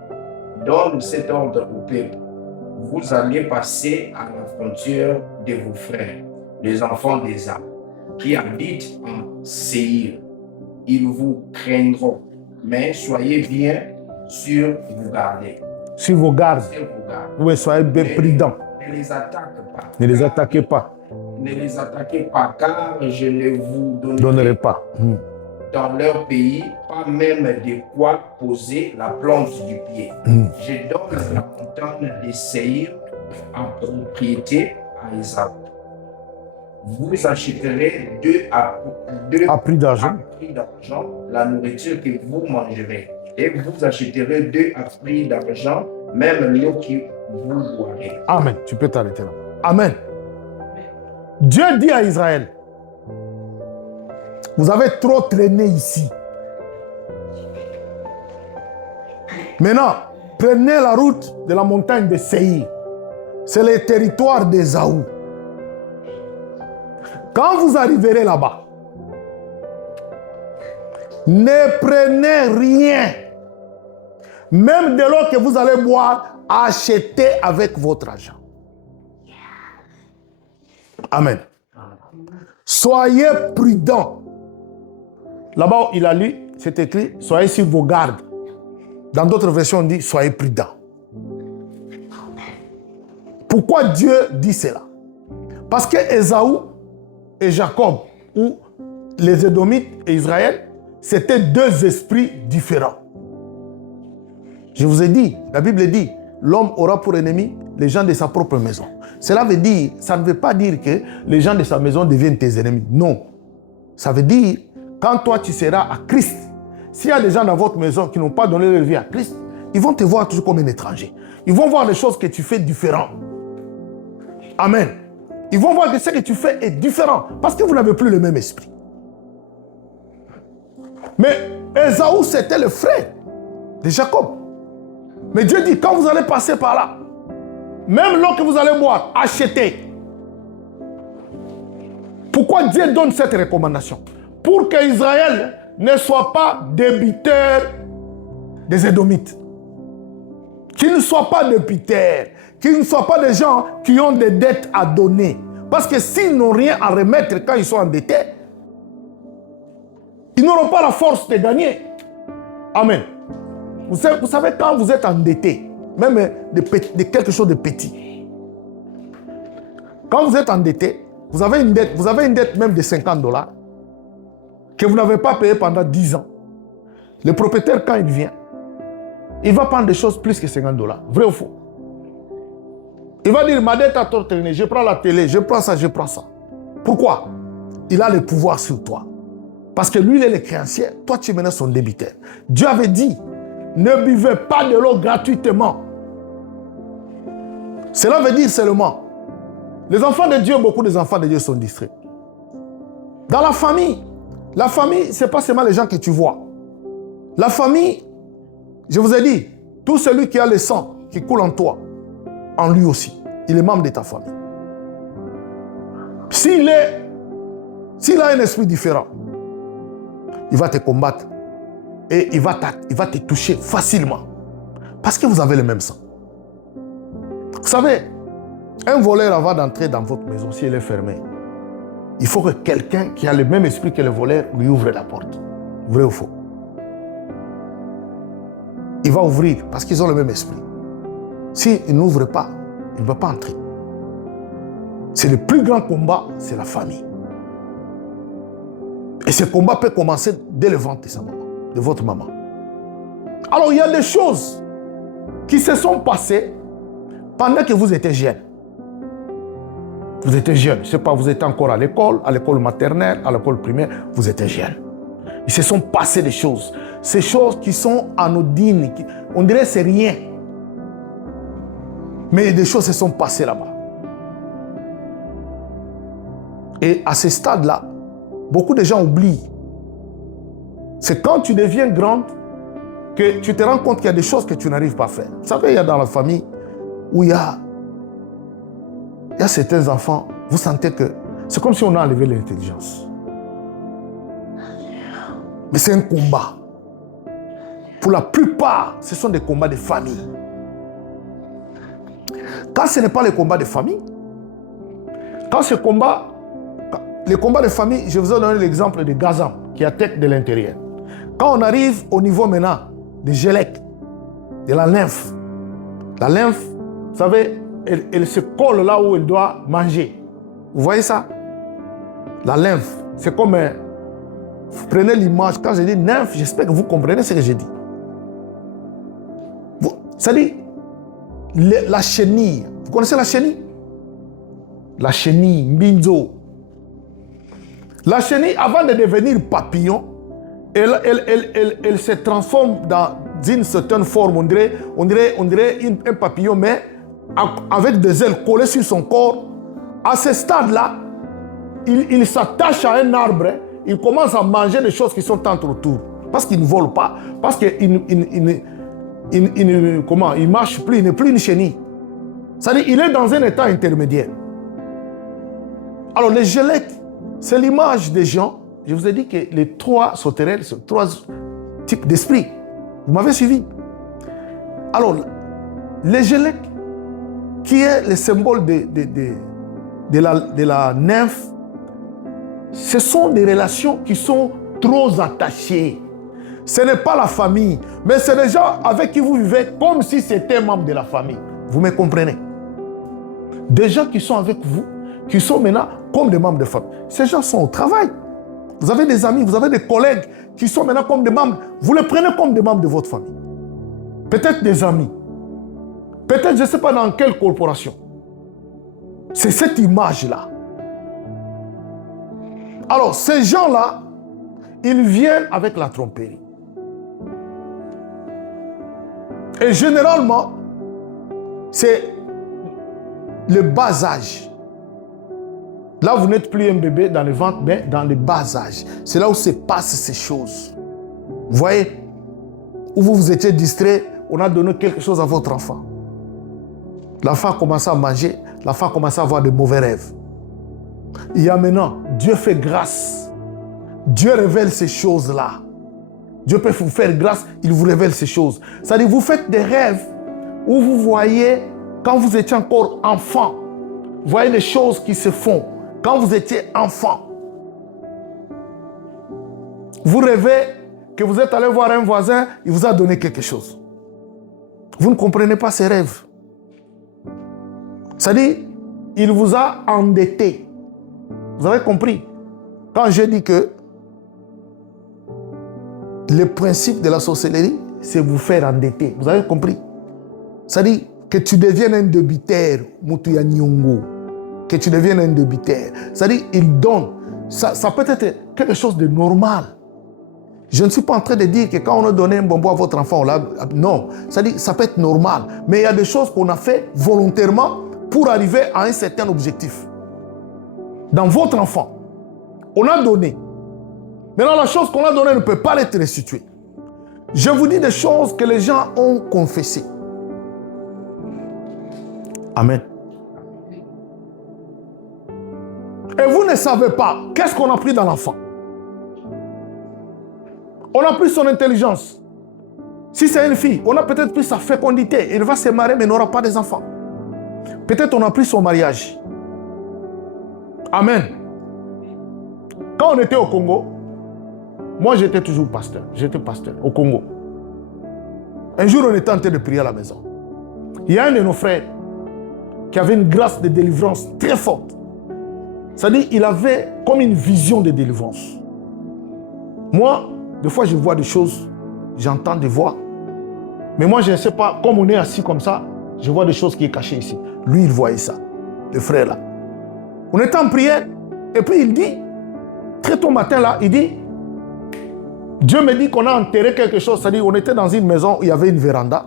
Donne cet ordre au peuple. Vous allez passer à la frontière de vos frères, les enfants d'Ésaü, qui habitent en Séir. Ils vous craindront, mais soyez bien sûrs de vous garder. Sur vos gardes. Sur vos gardes. Oui, soyez bien prudents. Ne les attaquez pas. Ne les attaquez pas. Ne les attaquez pas, car je ne vous Donnerai pas. dans leur pays, pas même de quoi poser la plante du pied. Je donne la montagne de Séir en propriété à Ésaü. Vous achèterez À prix d'argent. la nourriture que vous mangerez. Et vous achèterez d'eux à prix d'argent, même l'eau que vous boirez. Amen. Tu peux t'arrêter là. Amen. Dieu dit à Israël, vous avez trop traîné ici. Maintenant, prenez la route de la montagne de Séir. C'est le territoire d'Ésaü. Quand vous arriverez là-bas, ne prenez rien. Même de l'eau que vous allez boire, achetez avec votre argent. Amen. Soyez prudents. Là-bas, il a lu, c'est écrit, soyez sur vos gardes. Dans d'autres versions, on dit, soyez prudents. Pourquoi Dieu dit cela? Parce que Ésaü et Jacob, ou les Édomites et Israël, c'était deux esprits différents. Je vous ai dit, la Bible dit, l'homme aura pour ennemi les gens de sa propre maison. Cela veut dire, ça ne veut pas dire que les gens de sa maison deviennent tes ennemis. Non. Ça veut dire, quand toi tu seras à Christ, s'il y a des gens dans votre maison qui n'ont pas donné leur vie à Christ, ils vont te voir toujours comme un étranger. Ils vont voir les choses que tu fais différentes. Amen. Ils vont voir que ce que tu fais est différent parce que vous n'avez plus le même esprit. Mais Ésaü, c'était le frère de Jacob. Mais Dieu dit, quand vous allez passer par là, même l'eau que vous allez boire, achetez. Pourquoi Dieu donne cette recommandation? Pour qu'Israël ne soit pas débiteur des Édomites. Qu'ils ne soient pas débiteurs. Qu'ils ne soient pas des gens qui ont des dettes à donner. Parce que s'ils n'ont rien à remettre quand ils sont endettés, ils n'auront pas la force de gagner. Amen. Vous savez, quand vous êtes endetté, même de quelque chose de petit, quand vous êtes endetté, vous avez une dette même de $50 que vous n'avez pas payé pendant 10 ans. Le propriétaire, quand il vient, il va prendre des choses plus que $50. Vrai ou faux? Il va dire, ma dette a trop traîné, je prends la télé, je prends ça, je prends ça. Pourquoi? Il a le pouvoir sur toi. Parce que lui, il est le créancier, toi, tu es maintenant son débiteur. Dieu avait dit, ne buvez pas de l'eau gratuitement. Cela veut dire seulement, les enfants de Dieu, beaucoup des enfants de Dieu sont distraits. Dans la famille, ce n'est pas seulement les gens que tu vois. La famille, je vous ai dit, tout celui qui a le sang qui coule en toi, en lui aussi, il est membre de ta famille. S'il a un esprit différent, il va te combattre et il va te toucher facilement parce que vous avez le même sang. Vous savez, un voleur avant d'entrer dans votre maison, si elle est fermée, il faut que quelqu'un qui a le même esprit que le voleur lui ouvre la porte. Vrai ou faux? Il va ouvrir parce qu'ils ont le même esprit. S'il n'ouvre pas, il ne va pas entrer. C'est le plus grand combat, c'est la famille. Et ce combat peut commencer dès le ventre de sa maman, de votre maman. Alors il y a des choses qui se sont passées pendant que vous étiez jeune. Vous étiez jeune, je ne sais pas, vous étiez encore à l'école maternelle, à l'école primaire, vous étiez jeune. Il se sont passées des choses. Ces choses qui sont anodines, on dirait que c'est rien. Mais des choses se sont passées là-bas. Et à ce stade-là, beaucoup de gens oublient. C'est quand tu deviens grande que tu te rends compte qu'il y a des choses que tu n'arrives pas à faire. Vous savez, il y a dans la famille où il y a certains enfants, vous sentez que C'est comme si on a enlevé l'intelligence. Mais c'est un combat. Pour la plupart, ce sont des combats de famille. Quand ce n'est pas les combats de famille, quand ce combat, les combats de famille, je vous ai donné l'exemple de Gazam, qui attaque de l'intérieur. Quand on arrive au niveau maintenant de Gélec, de la lymphe, vous savez, elle se colle là où elle doit manger. Vous voyez ça? La lymphe, c'est comme... vous prenez l'image, quand je dis nymphe, j'espère que vous comprenez ce que je dis. Ça dit, la chenille. Vous connaissez la chenille? La chenille, mbinzo. La chenille, avant de devenir papillon, elle se transforme dans une certaine forme. On dirait un papillon, mais avec des ailes collées sur son corps. À ce stade-là, il s'attache à un arbre. Il commence à manger des choses qui sont entre autour. Parce qu'il ne vole pas. Parce qu'il ne marche plus. Il n'est plus une chenille. C'est-à-dire qu'il est dans un état intermédiaire. Alors, les Gélèques, c'est l'image des gens. Je vous ai dit que les trois sauterelles, c'est trois types d'esprit. Vous m'avez suivi? Alors, les Gélèques, qui est le symbole de la nymphe, ce sont des relations qui sont trop attachées. Ce n'est pas la famille, mais c'est des gens avec qui vous vivez comme si c'était un membre de la famille. Vous me comprenez? Des gens qui sont avec vous, qui sont maintenant comme des membres de famille. Ces gens sont au travail. Vous avez des amis, vous avez des collègues qui sont maintenant comme des membres. Vous les prenez comme des membres de votre famille. Peut-être des amis. Peut-être, je ne sais pas dans quelle corporation. C'est cette image-là. Alors, ces gens-là, ils viennent avec la tromperie. Et généralement, c'est le bas âge. Là, vous n'êtes plus un bébé dans le ventre, mais dans le bas âge. C'est là où se passent ces choses. Vous voyez? Où vous étiez distrait, on a donné quelque chose à votre enfant. L'enfant a commencé à manger, l'enfant a commencé à avoir de mauvais rêves. Il y a maintenant, Dieu fait grâce. Dieu révèle ces choses-là. Dieu peut vous faire grâce, il vous révèle ces choses. C'est-à-dire, vous faites des rêves où vous voyez, quand vous étiez encore enfant, vous voyez les choses qui se font. Quand vous étiez enfant, vous rêvez que vous êtes allé voir un voisin, il vous a donné quelque chose. Vous ne comprenez pas ces rêves. C'est-à-dire, il vous a endetté. Vous avez compris? Quand je dis que le principe de la sorcellerie, c'est vous faire endetter. Vous avez compris? C'est-à-dire que tu deviennes un débitaire, Mutuya Nyongo. Que tu deviennes un débitaire. C'est-à-dire, il donne. Ça peut être quelque chose de normal. Je ne suis pas en train de dire que quand on a donné un bonbon à votre enfant, non. C'est-à-dire, ça peut être normal. Mais il y a des choses qu'on a fait volontairement pour arriver à un certain objectif. Dans votre enfant, on a donné. Maintenant, la chose qu'on a donnée ne peut pas être restituée. Je vous dis des choses que les gens ont confessées. Amen. Et vous ne savez pas qu'est-ce qu'on a pris dans l'enfant. On a pris son intelligence. Si c'est une fille, on a peut-être pris sa fécondité. Elle va se marier mais n'aura pas des enfants. Peut-être on a pris son mariage. Amen. Quand on était au Congo, moi j'étais toujours pasteur. J'étais pasteur au Congo. Un jour on était en train de prier à la maison. Il y a un de nos frères qui avait une grâce de délivrance très forte. C'est-à-dire qu'il avait comme une vision de délivrance. Moi, des fois je vois des choses, j'entends des voix. Mais moi je ne sais pas, comme on est assis comme ça, je vois des choses qui sont cachées ici. Lui il voyait ça, le frère là. On était en prière, et puis il dit, très tôt matin là, il dit, Dieu me dit qu'on a enterré quelque chose. C'est-à-dire qu'on était dans une maison où il y avait une véranda.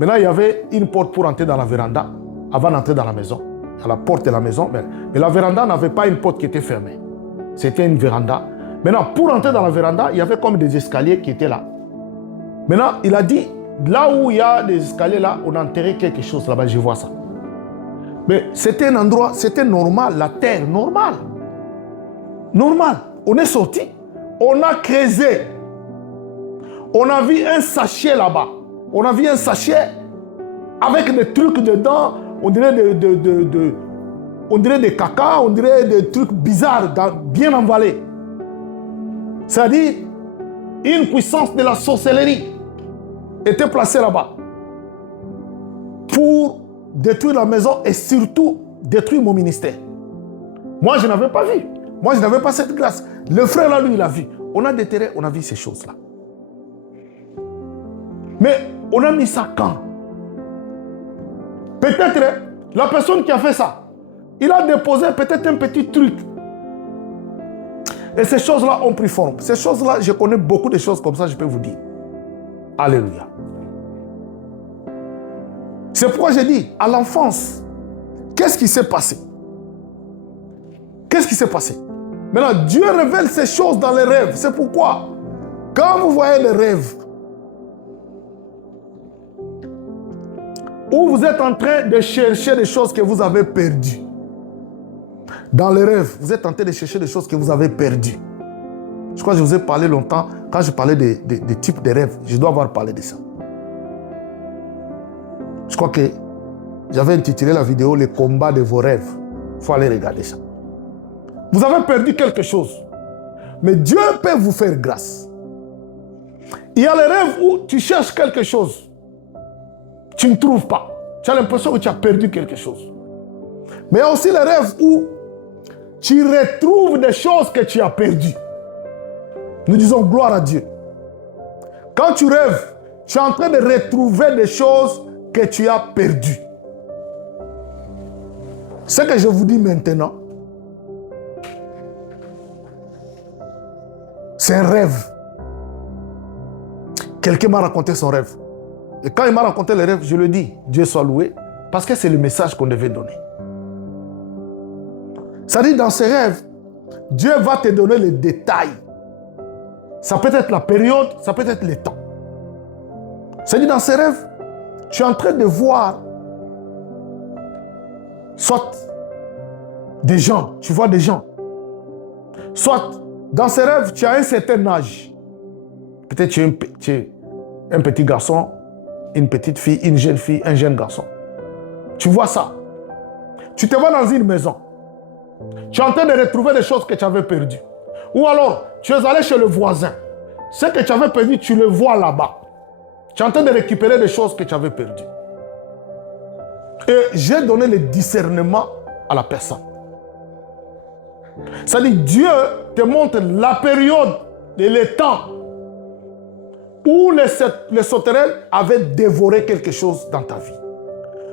Maintenant il y avait une porte pour entrer dans la véranda, avant d'entrer dans la maison. À la porte de la maison, mais la véranda n'avait pas une porte qui était fermée. C'était une véranda. Maintenant, pour entrer dans la véranda, il y avait comme des escaliers qui étaient là. Maintenant, il a dit, là où il y a des escaliers là, on a enterré quelque chose là-bas, je vois ça. Mais c'était un endroit, c'était normal, la terre normale. Normal. On est sorti, on a creusé. On a vu un sachet là-bas. On a vu un sachet avec des trucs dedans. On dirait on dirait des caca, on dirait des trucs bizarres, bien emballés. C'est-à-dire, une puissance de la sorcellerie était placée là-bas pour détruire la maison et surtout détruire mon ministère. Moi, je n'avais pas vu. Moi, je n'avais pas cette grâce. Le frère là, lui, il a vu. On a déterré, on a vu ces choses-là. Mais on a mis ça quand? Peut-être la personne qui a fait ça, il a déposé peut-être un petit truc. Et ces choses-là ont pris forme. Ces choses-là, je connais beaucoup de choses comme ça, je peux vous dire. Alléluia. C'est pourquoi j'ai dit, à l'enfance, qu'est-ce qui s'est passé? Qu'est-ce qui s'est passé? Maintenant, Dieu révèle ces choses dans les rêves. C'est pourquoi, quand vous voyez les rêves, où vous êtes en train de chercher des choses que vous avez perdues. Dans les rêves, vous êtes en train de chercher des choses que vous avez perdues. Je crois que je vous ai parlé longtemps, quand je parlais des types de rêves, je dois avoir parlé de ça. Je crois que j'avais intitulé la vidéo « Les combats de vos rêves ». Il faut aller regarder ça. Vous avez perdu quelque chose, mais Dieu peut vous faire grâce. Il y a les rêves où tu cherches quelque chose. Tu ne trouves pas. Tu as l'impression que tu as perdu quelque chose. Mais il y a aussi les rêves où tu retrouves des choses que tu as perdues. Nous disons gloire à Dieu. Quand tu rêves, tu es en train de retrouver des choses que tu as perdues. Ce que je vous dis maintenant, c'est un rêve. Quelqu'un m'a raconté son rêve. Et quand il m'a raconté le rêve, je le dis, Dieu soit loué, parce que c'est le message qu'on devait donner. C'est-à-dire, dans ces rêves, Dieu va te donner les détails. Ça peut être la période, ça peut être le temps. C'est-à-dire, dans ces rêves, tu es en train de voir soit des gens, tu vois des gens. Soit, dans ces rêves, tu as un certain âge. Peut-être tu es un petit garçon, une petite fille, une jeune fille, un jeune garçon. Tu vois ça. Tu te vois dans une maison. Tu es en train de retrouver des choses que tu avais perdues. Ou alors, tu es allé chez le voisin. Ce que tu avais perdu, tu le vois là-bas. Tu es en train de récupérer des choses que tu avais perdues. Et j'ai donné le discernement à la personne. C'est-à-dire, Dieu te montre la période et le temps où les sauterelles avaient dévoré quelque chose dans ta vie.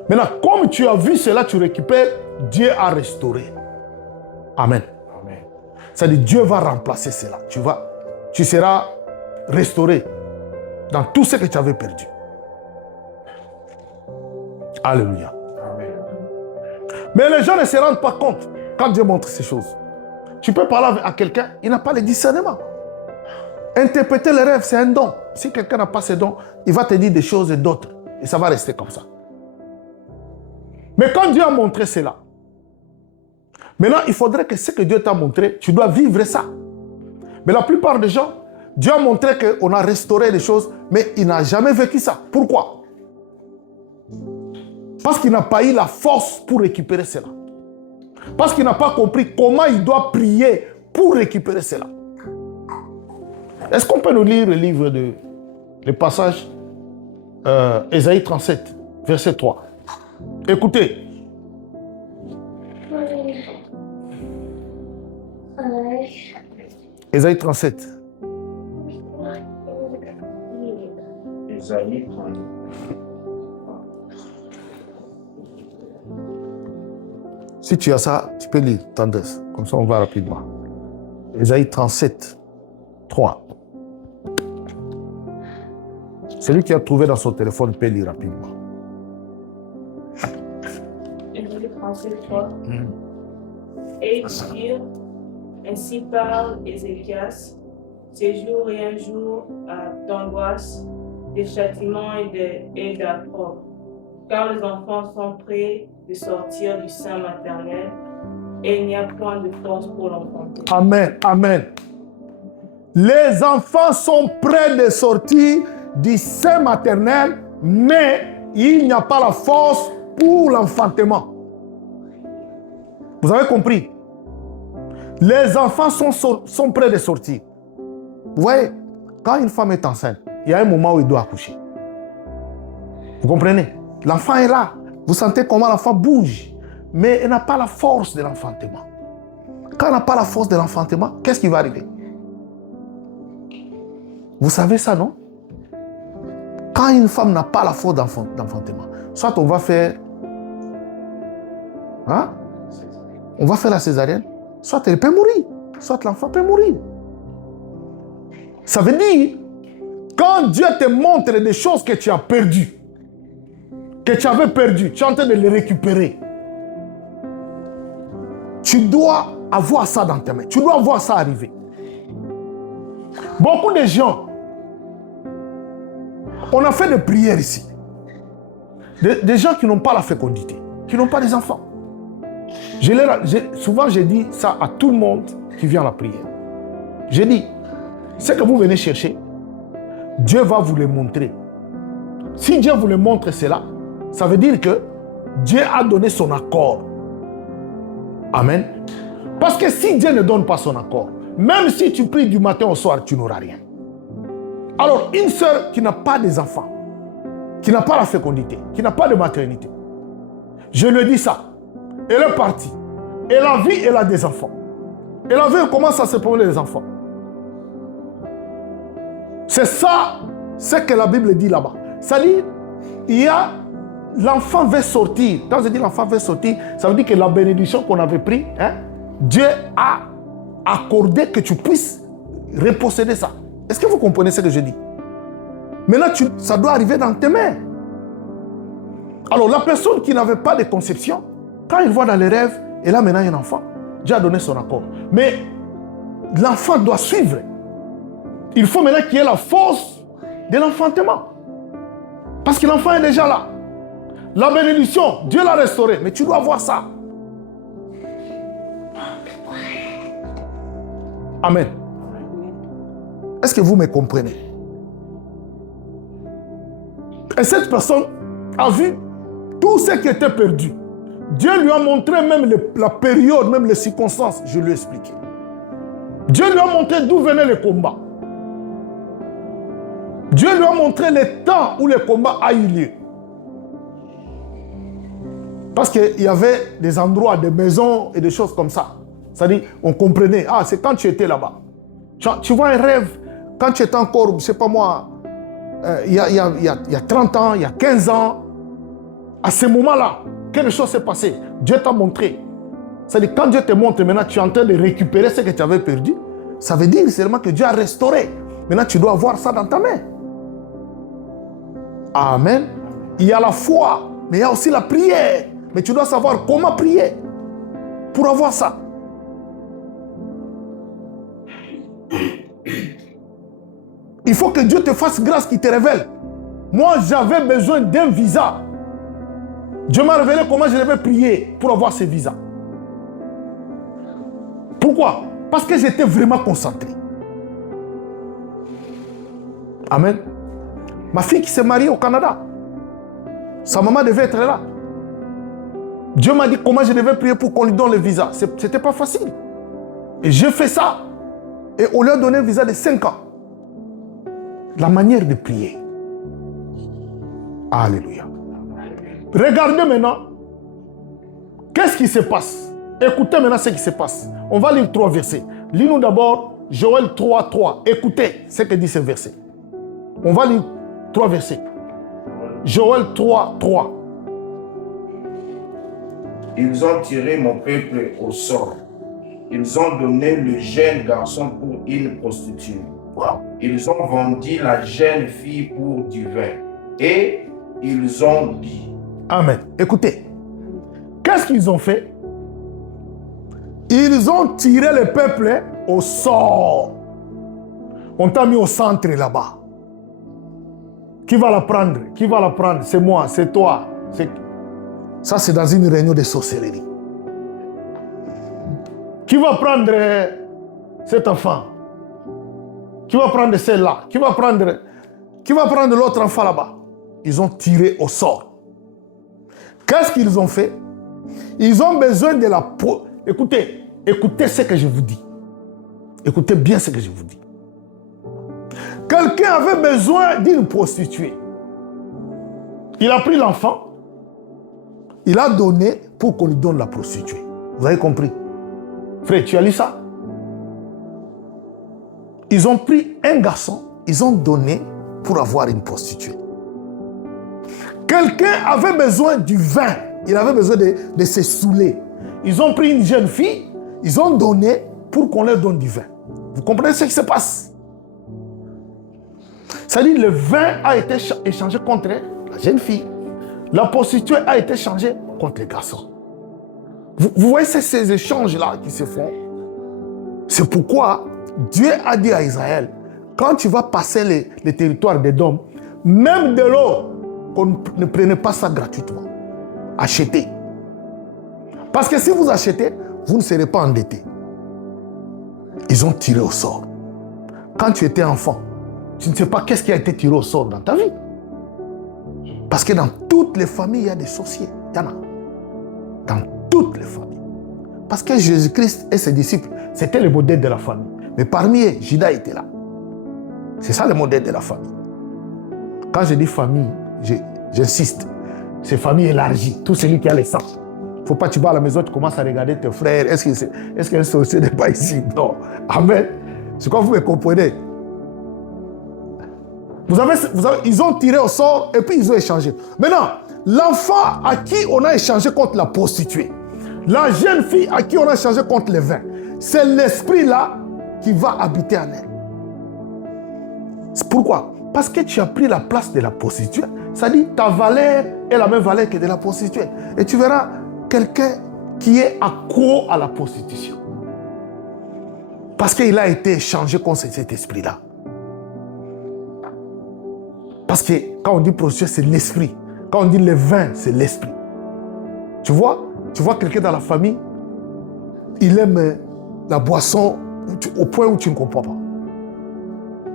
Maintenant, comme tu as vu cela, tu récupères, Dieu a restauré. Amen. Amen. C'est-à-dire, Dieu va remplacer cela. Tu seras restauré dans tout ce que tu avais perdu. Alléluia. Amen. Mais les gens ne se rendent pas compte quand Dieu montre ces choses. Tu peux parler à quelqu'un, il n'a pas le discernement. Interpréter les rêves, c'est un don. Si quelqu'un n'a pas ce don, il va te dire des choses et d'autres. Et ça va rester comme ça. Mais quand Dieu a montré cela, maintenant, il faudrait que ce que Dieu t'a montré, tu dois vivre ça. Mais la plupart des gens, Dieu a montré qu'on a restauré les choses, mais il n'a jamais vécu ça. Pourquoi? Parce qu'il n'a pas eu la force pour récupérer cela. Parce qu'il n'a pas compris comment il doit prier pour récupérer cela. Est-ce qu'on peut nous lire le passage Ésaïe 37, verset 3? Écoutez. Ésaïe 37. Ésaïe 37. Si tu as ça, tu peux lire, tendresse. Comme ça, on va rapidement. Ésaïe 37, 3. Celui qui a trouvé dans son téléphone peut lire rapidement. Ésaïe 37, 3. Et dire, ainsi parle Ézéchias, ces jours et un jour d'angoisse, des châtiments et d'approbes. Car les enfants sont prêts de sortir du sein maternel, et il n'y a point de force pour l'enfanter. Amen, amen. Les enfants sont prêts de sortir du sein maternel, mais il n'y a pas la force pour l'enfantement. Vous avez compris? Les enfants sont prêts de sortir. Vous voyez, quand une femme est enceinte, il y a un moment où il doit accoucher. Vous comprenez? L'enfant est là. Vous sentez comment l'enfant bouge, mais elle n'a pas la force de l'enfantement. Quand elle n'a pas la force de l'enfantement, qu'est-ce qui va arriver? Vous savez ça, non? Quand une femme n'a pas la force d'enfantement, soit on va faire... Hein? On va faire la césarienne, soit elle peut mourir, soit l'enfant peut mourir. Ça veut dire, quand Dieu te montre des choses que tu as perdues, que tu avais perdues, tu es en train de les récupérer, tu dois avoir ça dans tes mains. Tu dois voir ça arriver. Beaucoup de gens, on a fait des prières ici. Des gens qui n'ont pas la fécondité, qui n'ont pas des enfants. Souvent, j'ai dit ça à tout le monde qui vient à la prière. J'ai dit, ce que vous venez chercher, Dieu va vous le montrer. Si Dieu vous le montre cela, ça veut dire que Dieu a donné son accord. Amen. Parce que si Dieu ne donne pas son accord, même si tu pries du matin au soir, tu n'auras rien. Alors, une sœur qui n'a pas des enfants, qui n'a pas la fécondité, qui n'a pas de maternité, je lui dis ça. Elle est partie. Elle a vu, elle a des enfants. Elle a vu, elle commence à se promener les enfants. C'est ça, ce que la Bible dit là-bas. C'est-à-dire, il y a... L'enfant veut sortir. Quand je dis l'enfant veut sortir, ça veut dire que la bénédiction qu'on avait prise, Dieu a accordé que tu puisses reposséder ça. Est-ce que vous comprenez ce que je dis? Maintenant, ça doit arriver dans tes mains. Alors, la personne qui n'avait pas de conception, quand il voit dans les rêves, et là maintenant il y a un enfant, Dieu a donné son accord. Mais l'enfant doit suivre. Il faut maintenant qu'il y ait la force de l'enfantement. Parce que l'enfant est déjà là. La bénédiction, Dieu l'a restaurée, mais tu dois voir ça. Amen. Est-ce que vous me comprenez? Et cette personne a vu tout ce qui était perdu. Dieu lui a montré même la période, même les circonstances, je lui ai expliqué. Dieu lui a montré d'où venaient les combats. Dieu lui a montré le temps où le combat a eu lieu. Parce qu'il y avait des endroits, des maisons et des choses comme ça. C'est-à-dire, on comprenait, c'est quand tu étais là-bas. Tu vois un rêve, quand tu étais encore, je ne sais pas moi, il y a 30 ans, il y a 15 ans, à ce moment-là, quelque chose s'est passé. Dieu t'a montré. C'est-à-dire, quand Dieu te montre, maintenant tu es en train de récupérer ce que tu avais perdu, ça veut dire seulement que Dieu a restauré. Maintenant, tu dois avoir ça dans ta main. Amen. Il y a la foi, mais il y a aussi la prière. Mais tu dois savoir comment prier pour avoir ça. Il faut que Dieu te fasse grâce, qu'il te révèle. Moi, j'avais besoin d'un visa. Dieu m'a révélé comment je devais prier pour avoir ce visa. Pourquoi? Parce que j'étais vraiment concentré. Amen. Ma fille qui s'est mariée au Canada, sa maman devait être là. Dieu m'a dit comment je devais prier pour qu'on lui donne le visa. Ce n'était pas facile. Et j'ai fait ça. Et on lui a donné un visa de 5 ans. La manière de prier. Alléluia. Regardez maintenant. Qu'est-ce qui se passe? Écoutez maintenant ce qui se passe. On va lire 3 versets. Lis-nous d'abord Joël 3, 3. Écoutez ce que dit ce verset. On va lire 3 versets. Joël 3, 3. Ils ont tiré mon peuple au sort. Ils ont donné le jeune garçon pour une prostituée. Wow. Ils ont vendu la jeune fille pour du vin. Et ils ont dit. Amen. Écoutez. Qu'est-ce qu'ils ont fait? Ils ont tiré le peuple au sort. On t'a mis au centre là-bas. Qui va la prendre? Qui va la prendre? C'est moi, c'est toi. Ça, c'est dans une réunion de sorcellerie. Qui va prendre cet enfant? Qui va prendre celle-là? Qui va prendre l'autre enfant là-bas? Ils ont tiré au sort. Qu'est-ce qu'ils ont fait? Ils ont besoin de la... Écoutez ce que je vous dis. Écoutez bien ce que je vous dis. Quelqu'un avait besoin d'une prostituée. Il a pris l'enfant. Il a donné pour qu'on lui donne la prostituée. Vous avez compris? Frère, tu as lu ça? Ils ont pris un garçon, ils ont donné pour avoir une prostituée. Quelqu'un avait besoin du vin. Il avait besoin de se saouler. Ils ont pris une jeune fille, ils ont donné pour qu'on leur donne du vin. Vous comprenez ce qui se passe? C'est-à-dire le vin a été échangé contre la jeune fille. La prostituée a été échangée contre les garçons. Vous voyez ces échanges-là qui se font? C'est pourquoi Dieu a dit à Israël, quand tu vas passer les territoires d'Édom, même de l'eau, qu'on ne prenez pas ça gratuitement. Achetez. Parce que si vous achetez, vous ne serez pas endetté. Ils ont tiré au sort. Quand tu étais enfant, tu ne sais pas qu'est-ce qui a été tiré au sort dans ta vie. Parce que dans toutes les familles, il y a des sorciers. Il y en a. Dans toutes les familles. Parce que Jésus-Christ et ses disciples, c'était le modèle de la famille. Mais parmi eux, Judas était là. C'est ça le modèle de la famille. Quand je dis famille, j'insiste. C'est famille élargie. Tout celui qui a les sangs. Il ne faut pas que tu vas à la maison, tu commences à regarder tes frères. Est-ce qu'un sorcier n'est pas ici? Non. Amen. C'est quoi vous me comprenez? Ils ont tiré au sort et puis ils ont échangé. Maintenant, l'enfant à qui on a échangé contre la prostituée, la jeune fille à qui on a échangé contre le vin, c'est l'esprit-là qui va habiter en elle. C'est pourquoi? Parce que tu as pris la place de la prostituée. Ça dit ta valeur est la même valeur que de la prostituée. Et tu verras quelqu'un qui est accro à la prostitution. Parce qu'il a été échangé contre cet esprit-là. Parce que quand on dit prostituée, c'est l'esprit. Quand on dit le vin, c'est l'esprit. Tu vois quelqu'un dans la famille, il aime la boisson au point où tu ne comprends pas.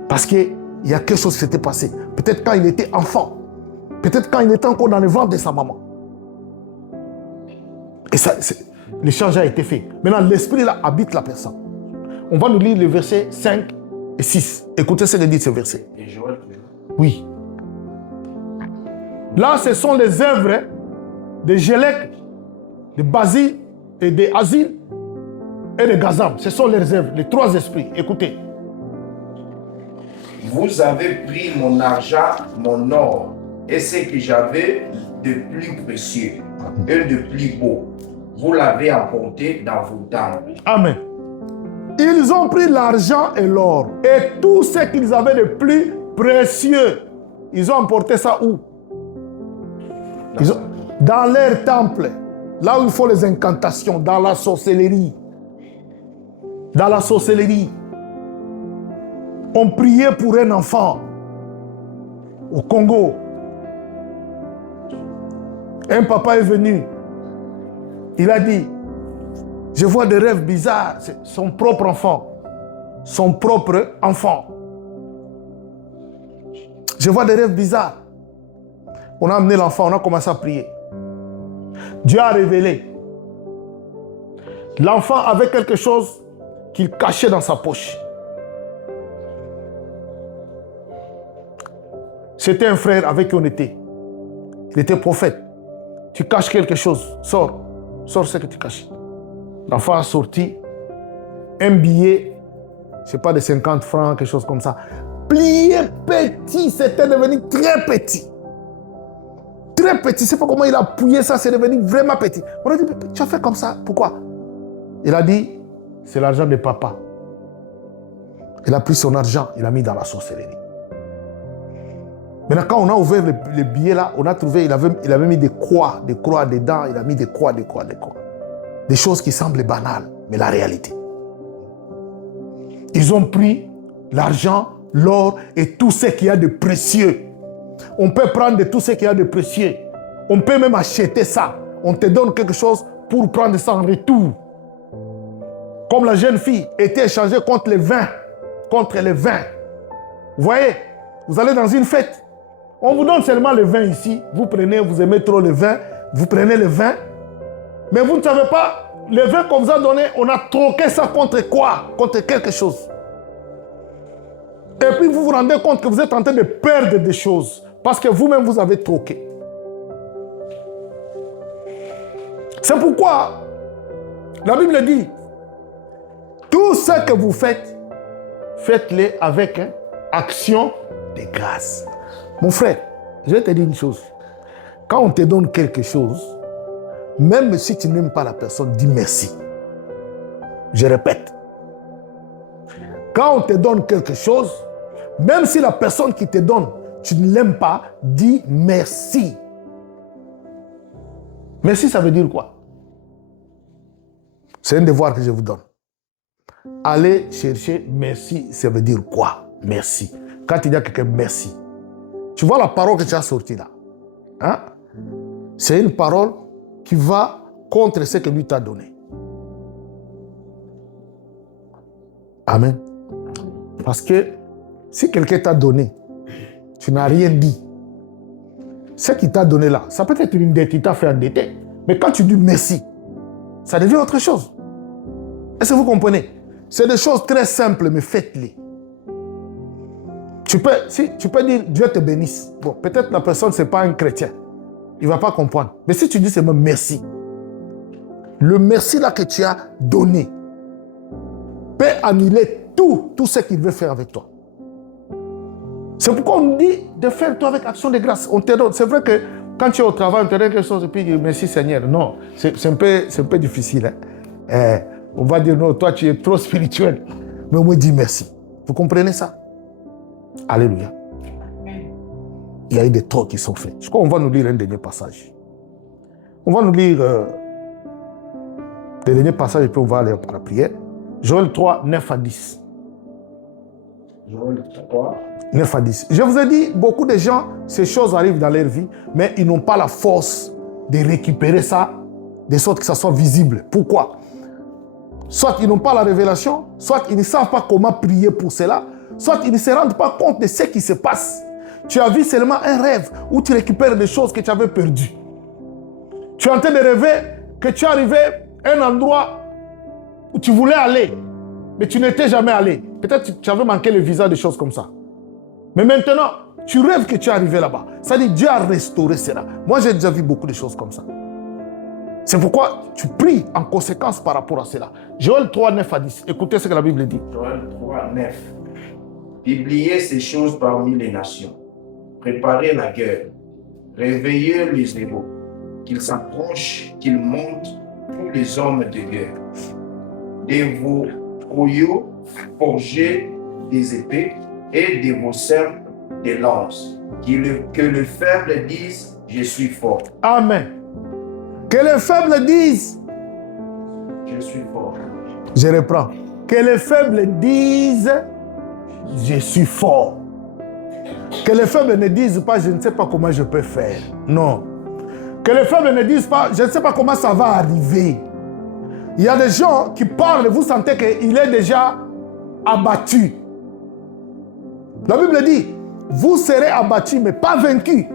Parce qu'il y a quelque chose qui s'était passé. Peut-être quand il était enfant. Peut-être quand il était encore dans le ventre de sa maman. Et ça, l'échange a été fait. Maintenant, l'esprit là habite la personne. On va nous lire les versets 5 et 6. Écoutez ce que dit ce verset. Oui. Là, ce sont les œuvres de Gélec, de Basile et de Azil et de Gazam. Ce sont leurs œuvres, les trois esprits. Écoutez. Vous avez pris mon argent, mon or, et ce que j'avais de plus précieux et de plus beau. Vous l'avez emporté dans vos dents. Amen. Ils ont pris l'argent et l'or et tout ce qu'ils avaient de plus précieux. Ils ont emporté ça où? Dans leur temple, là où il faut les incantations, dans la sorcellerie. Dans la sorcellerie. On priait pour un enfant au Congo. Un papa est venu. Il a dit, je vois des rêves bizarres. C'est son propre enfant. Son propre enfant. Je vois des rêves bizarres. On a amené l'enfant, on a commencé à prier. Dieu a révélé. L'enfant avait quelque chose qu'il cachait dans sa poche. C'était un frère avec qui on était. Il était prophète. Tu caches quelque chose, sors. Sors ce que tu caches. L'enfant a sorti un billet, je ne sais pas, de 50 francs, quelque chose comme ça. Plié petit, c'était devenu très petit. Très petit, je ne sais pas comment il a appuyé ça, c'est devenu vraiment petit. On a dit, tu as fait comme ça, pourquoi? Il a dit, c'est l'argent de papa. Il a pris son argent, il a mis dans la sorcellerie. Maintenant, quand on a ouvert le billet là, on a trouvé, il avait mis des croix dedans, il a mis des croix. Des choses qui semblent banales, mais la réalité. Ils ont pris l'argent, l'or et tout ce qu'il y a de précieux. On peut prendre de tout ce qu'il y a de précieux. On peut même acheter ça. On te donne quelque chose pour prendre ça en retour. comme la jeune fille, était échangée contre les vins. Contre les vins. Vous voyez, vous allez dans une fête. On vous donne seulement le vin ici. Vous prenez, vous aimez trop le vin. Vous prenez le vin. Mais vous ne savez pas, le vin qu'on vous a donné, on a troqué ça contre quoi? Contre quelque chose. Et puis vous vous rendez compte que vous êtes en train de perdre des choses. Parce que vous-même, vous avez troqué. C'est pourquoi la Bible dit, tout ce que vous faites, faites-le avec action de grâce. Mon frère, je vais te dire une chose. Quand on te donne quelque chose, même si tu n'aimes pas la personne, dis merci. Je répète. Quand on te donne quelque chose, même si la personne qui te donne, tu ne l'aimes pas, dis merci. Merci, ça veut dire quoi? C'est un devoir que je vous donne. Allez chercher merci, ça veut dire quoi? Merci. Quand tu dis à quelqu'un merci, tu vois la parole que tu as sortie là. Hein? C'est une parole qui va contre ce que lui t'a donné. Amen. Parce que si quelqu'un t'a donné, tu n'as rien dit. Ce qu'il t'a donné là, ça peut être une dette, il t'a fait endetter. Mais quand tu dis merci, ça devient autre chose. Est-ce que vous comprenez? C'est des choses très simples, mais faites-les. Tu peux dire Dieu te bénisse. Bon, peut-être la personne, ce n'est pas un chrétien. Il ne va pas comprendre. Mais si tu dis seulement merci, le merci là que tu as donné peut annuler tout ce qu'il veut faire avec toi. C'est pourquoi on dit de faire toi avec action de grâce. On te donne. C'est vrai que quand tu es au travail, on te donne quelque chose et puis dire merci Seigneur. Non, c'est un peu difficile. Hein? On va dire non, toi tu es trop spirituel. Mais on me dit merci. Vous comprenez ça? Alléluia. Il y a eu des torts qui sont faits. Je crois qu'on va nous lire un dernier passage. On va nous lire le dernier passage et puis on va aller à la prière. Joël 3, 9 à 10. Joël 3. 9 à 10. Je vous ai dit, beaucoup de gens, ces choses arrivent dans leur vie, mais ils n'ont pas la force de récupérer ça, de sorte que ça soit visible. Pourquoi? Soit ils n'ont pas la révélation, soit ils ne savent pas comment prier pour cela, soit ils ne se rendent pas compte de ce qui se passe. Tu as vu seulement un rêve où tu récupères des choses que tu avais perdues. Tu es en train de rêver que tu es arrivé à un endroit où tu voulais aller, mais tu n'étais jamais allé. Peut-être que tu avais manqué le visa, des choses comme ça. Mais maintenant, tu rêves que tu es arrivé là-bas. Ça dit Dieu a restauré cela. Moi, j'ai déjà vu beaucoup de choses comme ça. C'est pourquoi tu pries en conséquence par rapport à cela. Joël 3, 9 à 10. Écoutez ce que la Bible dit. Joël 3, 9. Publiez ces choses parmi les nations. Préparez la guerre. Réveillez les héros. Qu'ils s'approchent, qu'ils montent tous les hommes de guerre. De vos couillots, forgez des épées et de vos serpes des lances. Que le faible dise, je suis fort. Amen. Que les faibles disent, je suis fort. Je reprends. Que les faibles disent, je suis fort. Que les faibles ne disent pas, je ne sais pas comment je peux faire. Non. Que les faibles ne disent pas, je ne sais pas comment ça va arriver. Il y a des gens qui parlent, vous sentez qu'il est déjà abattu. La Bible dit, vous serez abattus, mais pas vaincus.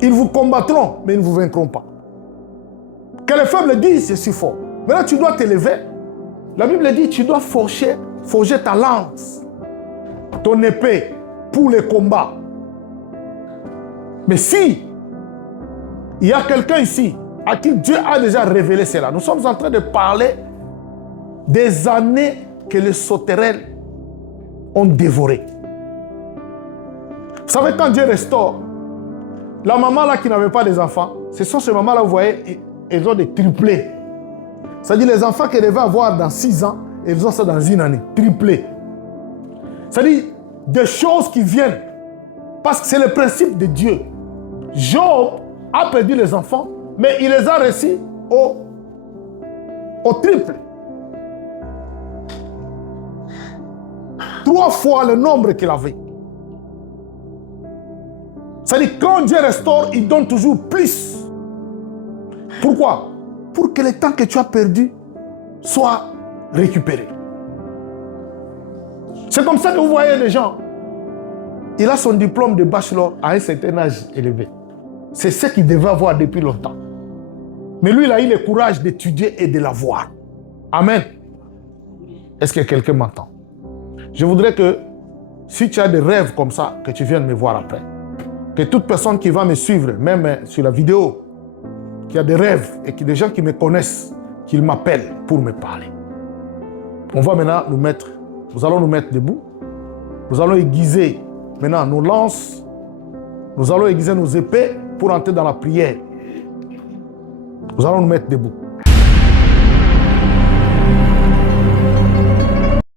Ils vous combattront, mais ils ne vous vaincront pas. Que les faibles disent, je suis fort. Maintenant, tu dois t'élever. La Bible dit, tu dois forger ta lance, ton épée, pour les combats. Mais si il y a quelqu'un ici à qui Dieu a déjà révélé cela, nous sommes en train de parler des années que les sauterelles ont dévorées. Vous savez, quand Dieu restaure, la maman là qui n'avait pas des enfants, ce sont ces mamans là, vous voyez, elles ont des triplés. C'est-à-dire les enfants qu'elles devaient avoir dans 6 ans, elles ont ça dans une année, triplés. C'est-à-dire des choses qui viennent. Parce que c'est le principe de Dieu. Job a perdu les enfants, mais il les a reçus au triple. 3 fois le nombre qu'il avait. C'est-à-dire quand Dieu restaure, il donne toujours plus. Pourquoi? Pour que le temps que tu as perdu soit récupérer. C'est comme ça que vous voyez les gens. Il a son diplôme de bachelor à un certain âge élevé. C'est ce qu'il devait avoir depuis longtemps. Mais lui, il a eu le courage d'étudier et de l'avoir. Amen. Est-ce que quelqu'un m'entend? Je voudrais que, si tu as des rêves comme ça, que tu viennes me voir après. Que toute personne qui va me suivre, même sur la vidéo, qui a des rêves et des gens qui me connaissent, qu'ils m'appellent pour me parler. On va maintenant nous allons nous mettre debout. Nous allons aiguiser maintenant nos lances. Nous allons aiguiser nos épées pour entrer dans la prière. Nous allons nous mettre debout.